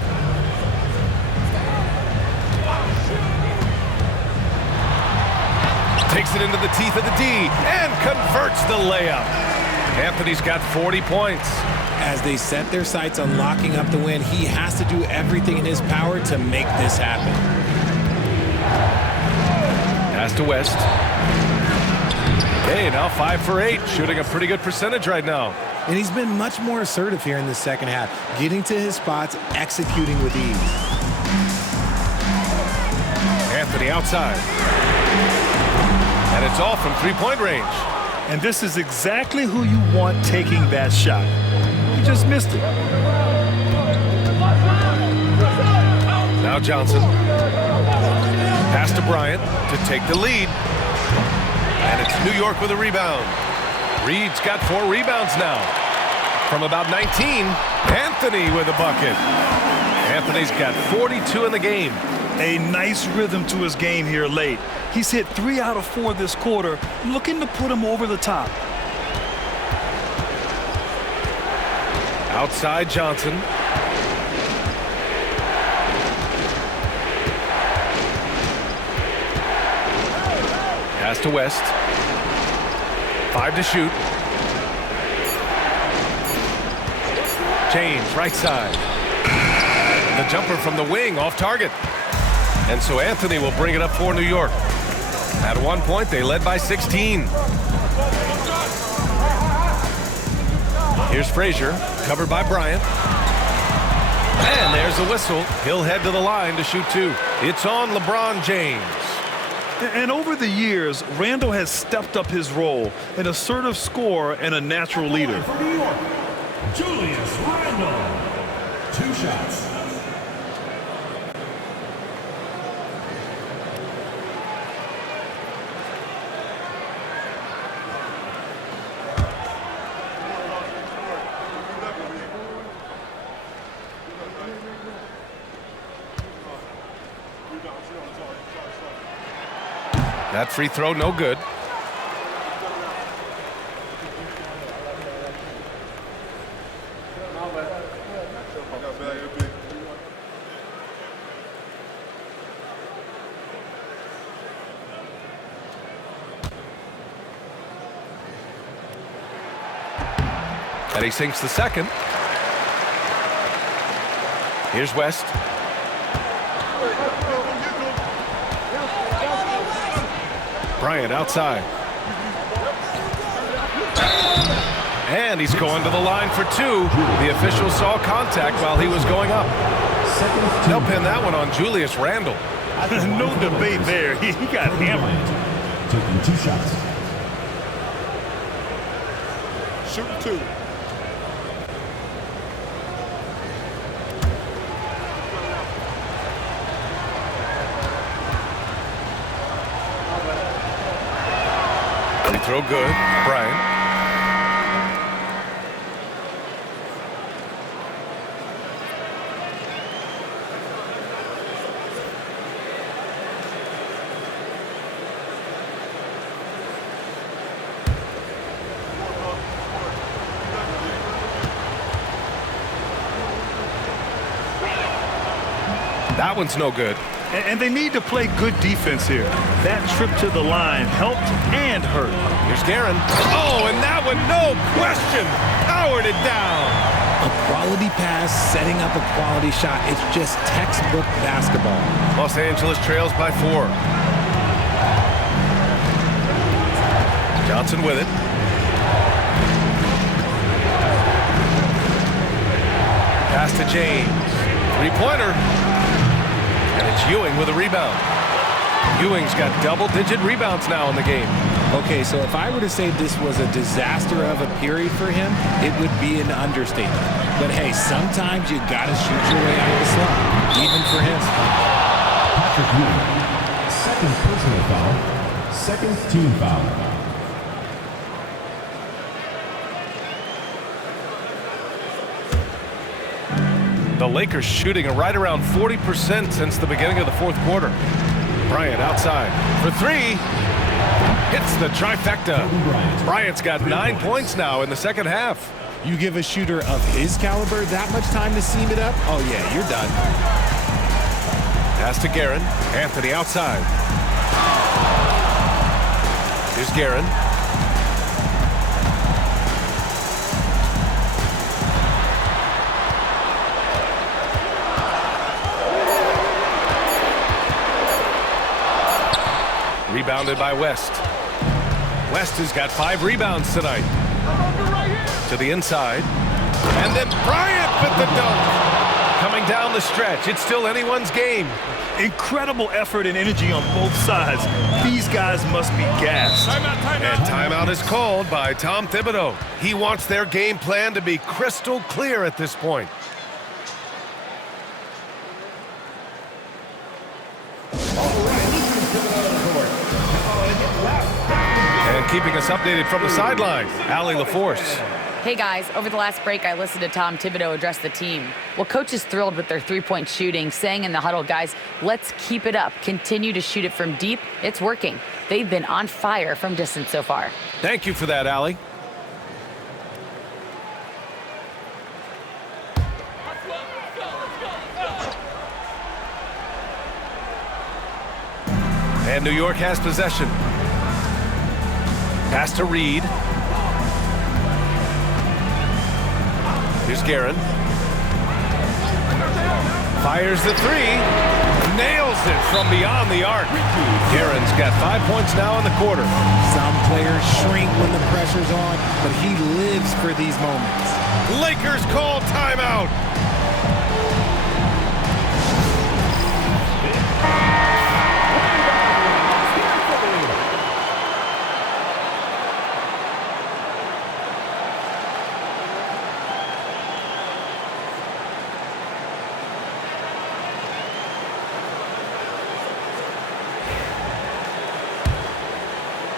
Takes it into the teeth of the D and converts the layup. Anthony's got 40 points. As they set their sights on locking up the win, he has to do everything in his power to make this happen. Pass to West. Okay, now 5 for 8, shooting a pretty good percentage right now. And he's been much more assertive here in the second half, getting to his spots, executing with ease. Anthony outside. And it's all from three-point range. And this is exactly who you want taking that shot. He just missed it. Now Johnson. Pass to Bryant to take the lead. And it's New York with a rebound. Reed's got 4 rebounds now. From about 19, Anthony with a bucket. Anthony's got 42 in the game. A nice rhythm to his game here late. He's hit 3 out of 4 this quarter, looking to put him over the top. Outside Johnson. Pass to West. 5 to shoot. James, right side. The jumper from the wing, off target. And so Anthony will bring it up for New York. At one point, they led by 16. Here's Frazier, covered by Bryant. And there's a whistle. He'll head to the line to shoot 2. It's on LeBron James. And over the years, Randle has stepped up his role, an assertive scorer and a natural leader. For New York, Julius Randle. 2 shots. That free throw, no good. And he sinks the second. Here's West. Bryant outside. And he's going to the line for 2. The official saw contact while he was going up. They'll pin that one on Julius Randle. No debate there. He got hammered. Taking 2 shots. Shooting 2. Free throw good. Bryant. That one's no good. And they need to play good defense here. That trip to the line helped and hurt. Here's Guerin. Oh, and that one, no question, powered it down. A quality pass, setting up a quality shot. It's just textbook basketball. Los Angeles trails by 4. Johnson with it. Pass to James. Three-pointer. And it's Ewing with a rebound. Ewing's got double-digit rebounds now in the game. Okay, so if I were to say this was a disaster of a period for him, it would be an understatement. But hey, sometimes you gotta shoot your way out of the slump, even for him. Patrick Ewing, second personal foul, second team foul. The Lakers shooting right around 40% since the beginning of the fourth quarter. Bryant outside for 3. Hits the trifecta. Bryant's got 9 points now in the second half. You give a shooter of his caliber that much time to seam it up? Oh yeah, you're done. Pass to Guerin. Anthony outside. Here's Guerin. Rebounded by West. West has got 5 rebounds tonight. To the inside. And then Bryant with the dunk. Coming down the stretch. It's still anyone's game. Incredible effort and energy on both sides. These guys must be gassed. And timeout is called by Tom Thibodeau. He wants their game plan to be crystal clear at this point. And keeping us updated from the sideline, Allie LaForce. Hey guys, over the last break, I listened to Tom Thibodeau address the team. Well, coach is thrilled with their three-point shooting, saying in the huddle, guys, let's keep it up. Continue to shoot it from deep. It's working. They've been on fire from distance so far. Thank you for that, Allie. And New York has possession. Pass to Reed. Here's Guerin. Fires the 3. Nails it from beyond the arc. Guerin's got 5 points now in the quarter. Some players shrink when the pressure's on, but he lives for these moments. Lakers call timeout.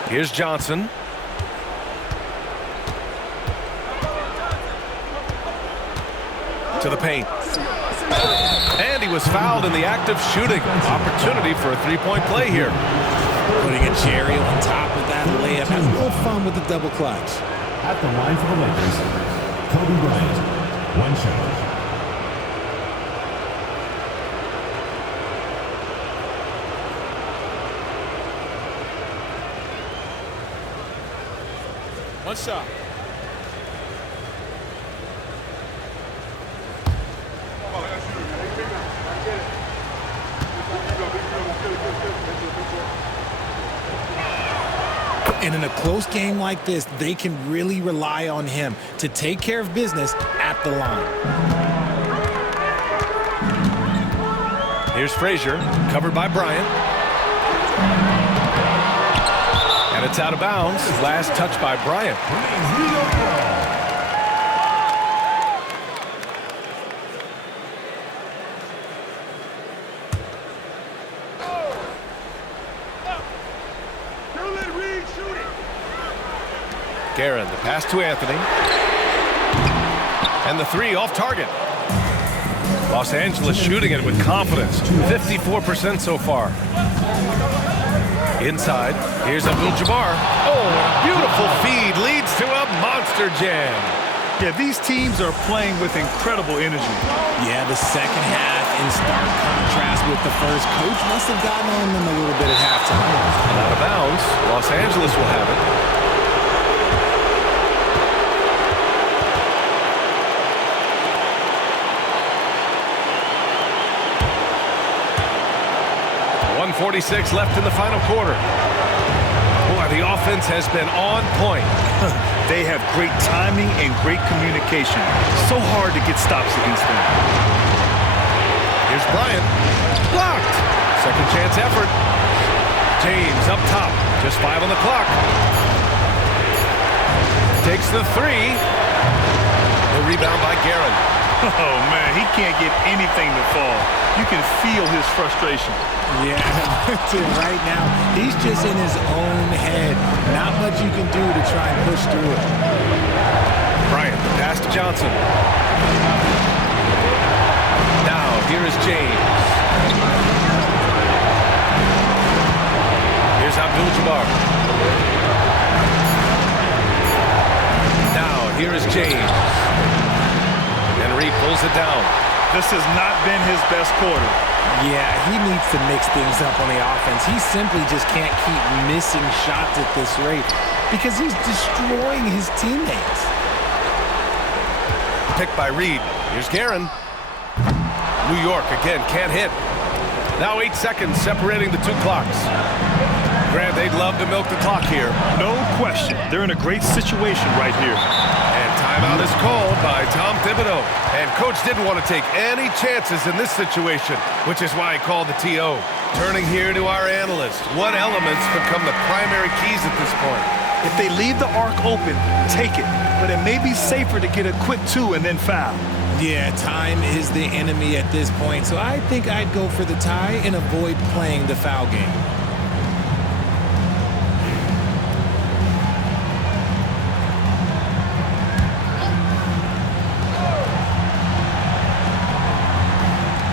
Here's Johnson. To the paint. And he was fouled in the act of shooting. Opportunity for a three-point play here. Putting a cherry on top of that layup. Has a little fun with the double clutch. At the line for the Lakers, Kobe Bryant, 1 shot. One shot. And in a close game like this, they can really rely on him to take care of business at the line. Here's Frazier, covered by Bryant. And it's out of bounds. Last touch by Bryant. Guerin, the pass to Anthony. And the 3 off target. Los Angeles shooting it with confidence. 54% so far. Inside, here's Abdul-Jabbar. Oh, and a beautiful feed leads to a monster jam. Yeah, these teams are playing with incredible energy. Yeah, the second half in stark contrast with the first. Coach must have gotten on them a little bit at halftime. Out of bounds. Los Angeles will have it. .46 left in the final quarter. Boy, the offense has been on point. They have great timing and great communication. So hard to get stops against them. Here's Bryant. Blocked. Second chance effort. James up top. Just 5 on the clock. Takes the 3. The rebound by Guerin. Oh, man, he can't get anything to fall. You can feel his frustration. Yeah, right now, he's just in his own head. Not much you can do to try and push through it. Bryant, pass to Johnson. Now, here is James. Here's Abdul-Jabbar. Now, here is James. And Reed pulls it down. This has not been his best quarter. Yeah, he needs to mix things up on the offense. He simply just can't keep missing shots at this rate because he's destroying his teammates. Picked by Reed. Here's Guerin. New York again can't hit. Now 8 seconds separating the two clocks. Grant, they'd love to milk the clock here. No question. They're in a great situation right here. And timeout is called by Tom Thibodeau. And coach didn't want to take any chances in this situation, which is why he called the TO. Turning here to our analyst. What elements become the primary keys at this point? If they leave the arc open, take it. But it may be safer to get a quick 2 and then foul. Yeah, time is the enemy at this point. So I think I'd go for the tie and avoid playing the foul game.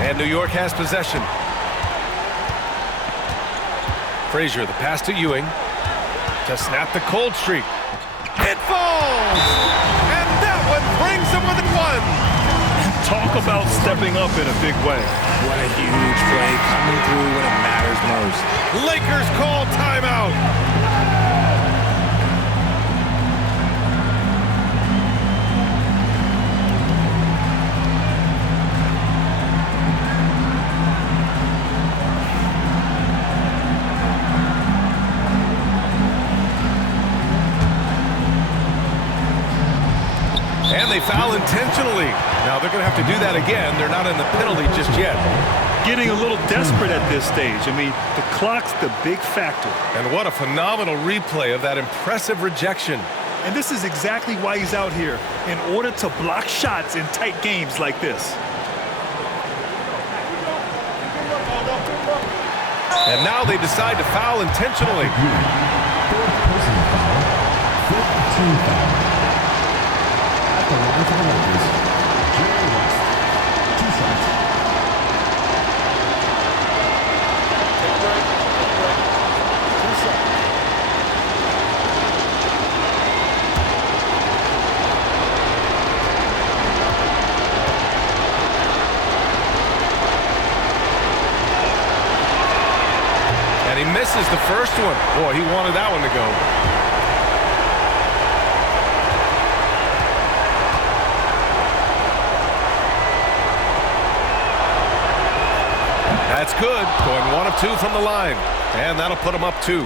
And New York has possession. Frazier, the pass to Ewing to snap the cold streak. It falls! And that one brings them within 1. Talk about stepping up in a big way. What a huge play coming through when it matters most. Lakers call timeout. And they foul intentionally. Now they're going to have to do that again. They're not in the penalty just yet. Getting a little desperate at this stage. I mean, the clock's the big factor. And what a phenomenal replay of that impressive rejection. And this is exactly why he's out here, in order to block shots in tight games like this. And now they decide to foul intentionally. Fourth personal foul. Fifth team foul. At the line for the Lakers, Jerry West. 2 shots. And he misses the first one. Boy, he wanted that one to go. That's good. Going 1 of 2 from the line. And that'll put him up 2.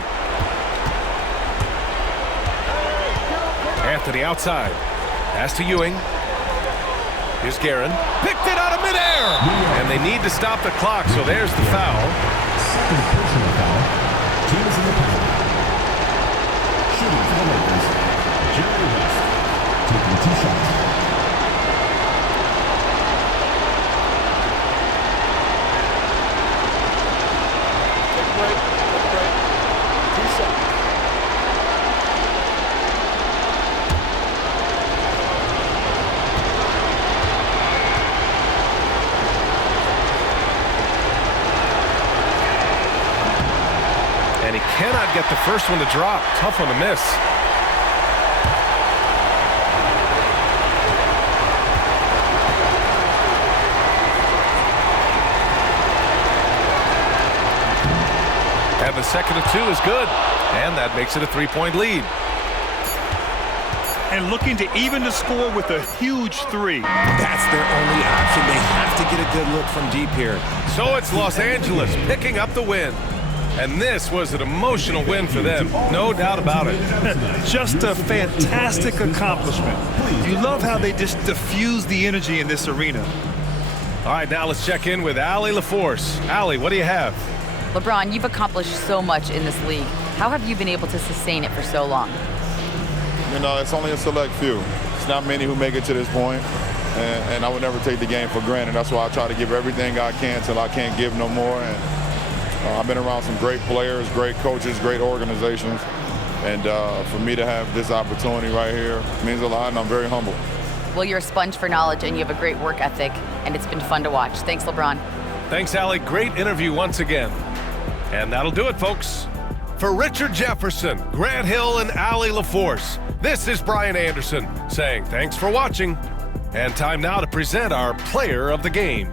Anthony outside. Pass to Ewing. Here's Guerin. Picked it out of midair. And they need to stop the clock, so there's the foul. Second personal foul. Teams in the penalty. Shooting for the Lakers, Jerry West. Taking 2 shots. And he cannot get the first one to drop. Tough one to miss. And the second of 2 is good. And that makes it a 3-point lead. And looking to even the score with a huge 3. That's their only option. They have to get a good look from deep here. So it's Los Angeles picking up the win. And this was an emotional win for them, no doubt about it. Just a fantastic accomplishment. You love how they just diffuse the energy in this arena. All right, now let's check in with Allie LaForce. Allie, what do you have? LeBron, you've accomplished so much in this league. How have you been able to sustain it for so long? You know, it's only a select few. It's not many who make it to this point, and I would never take the game for granted. That's why I try to give everything I can till I can't give no more. And I've been around some great players, great coaches, great organizations, and for me to have this opportunity right here means a lot, and I'm very humble. Well, you're a sponge for knowledge, and you have a great work ethic, and it's been fun to watch. Thanks, LeBron. Thanks, Allie. Great interview once again. And that'll do it, folks. For Richard Jefferson, Grant Hill, and Allie LaForce, this is Brian Anderson saying thanks for watching. And time now to present our player of the game.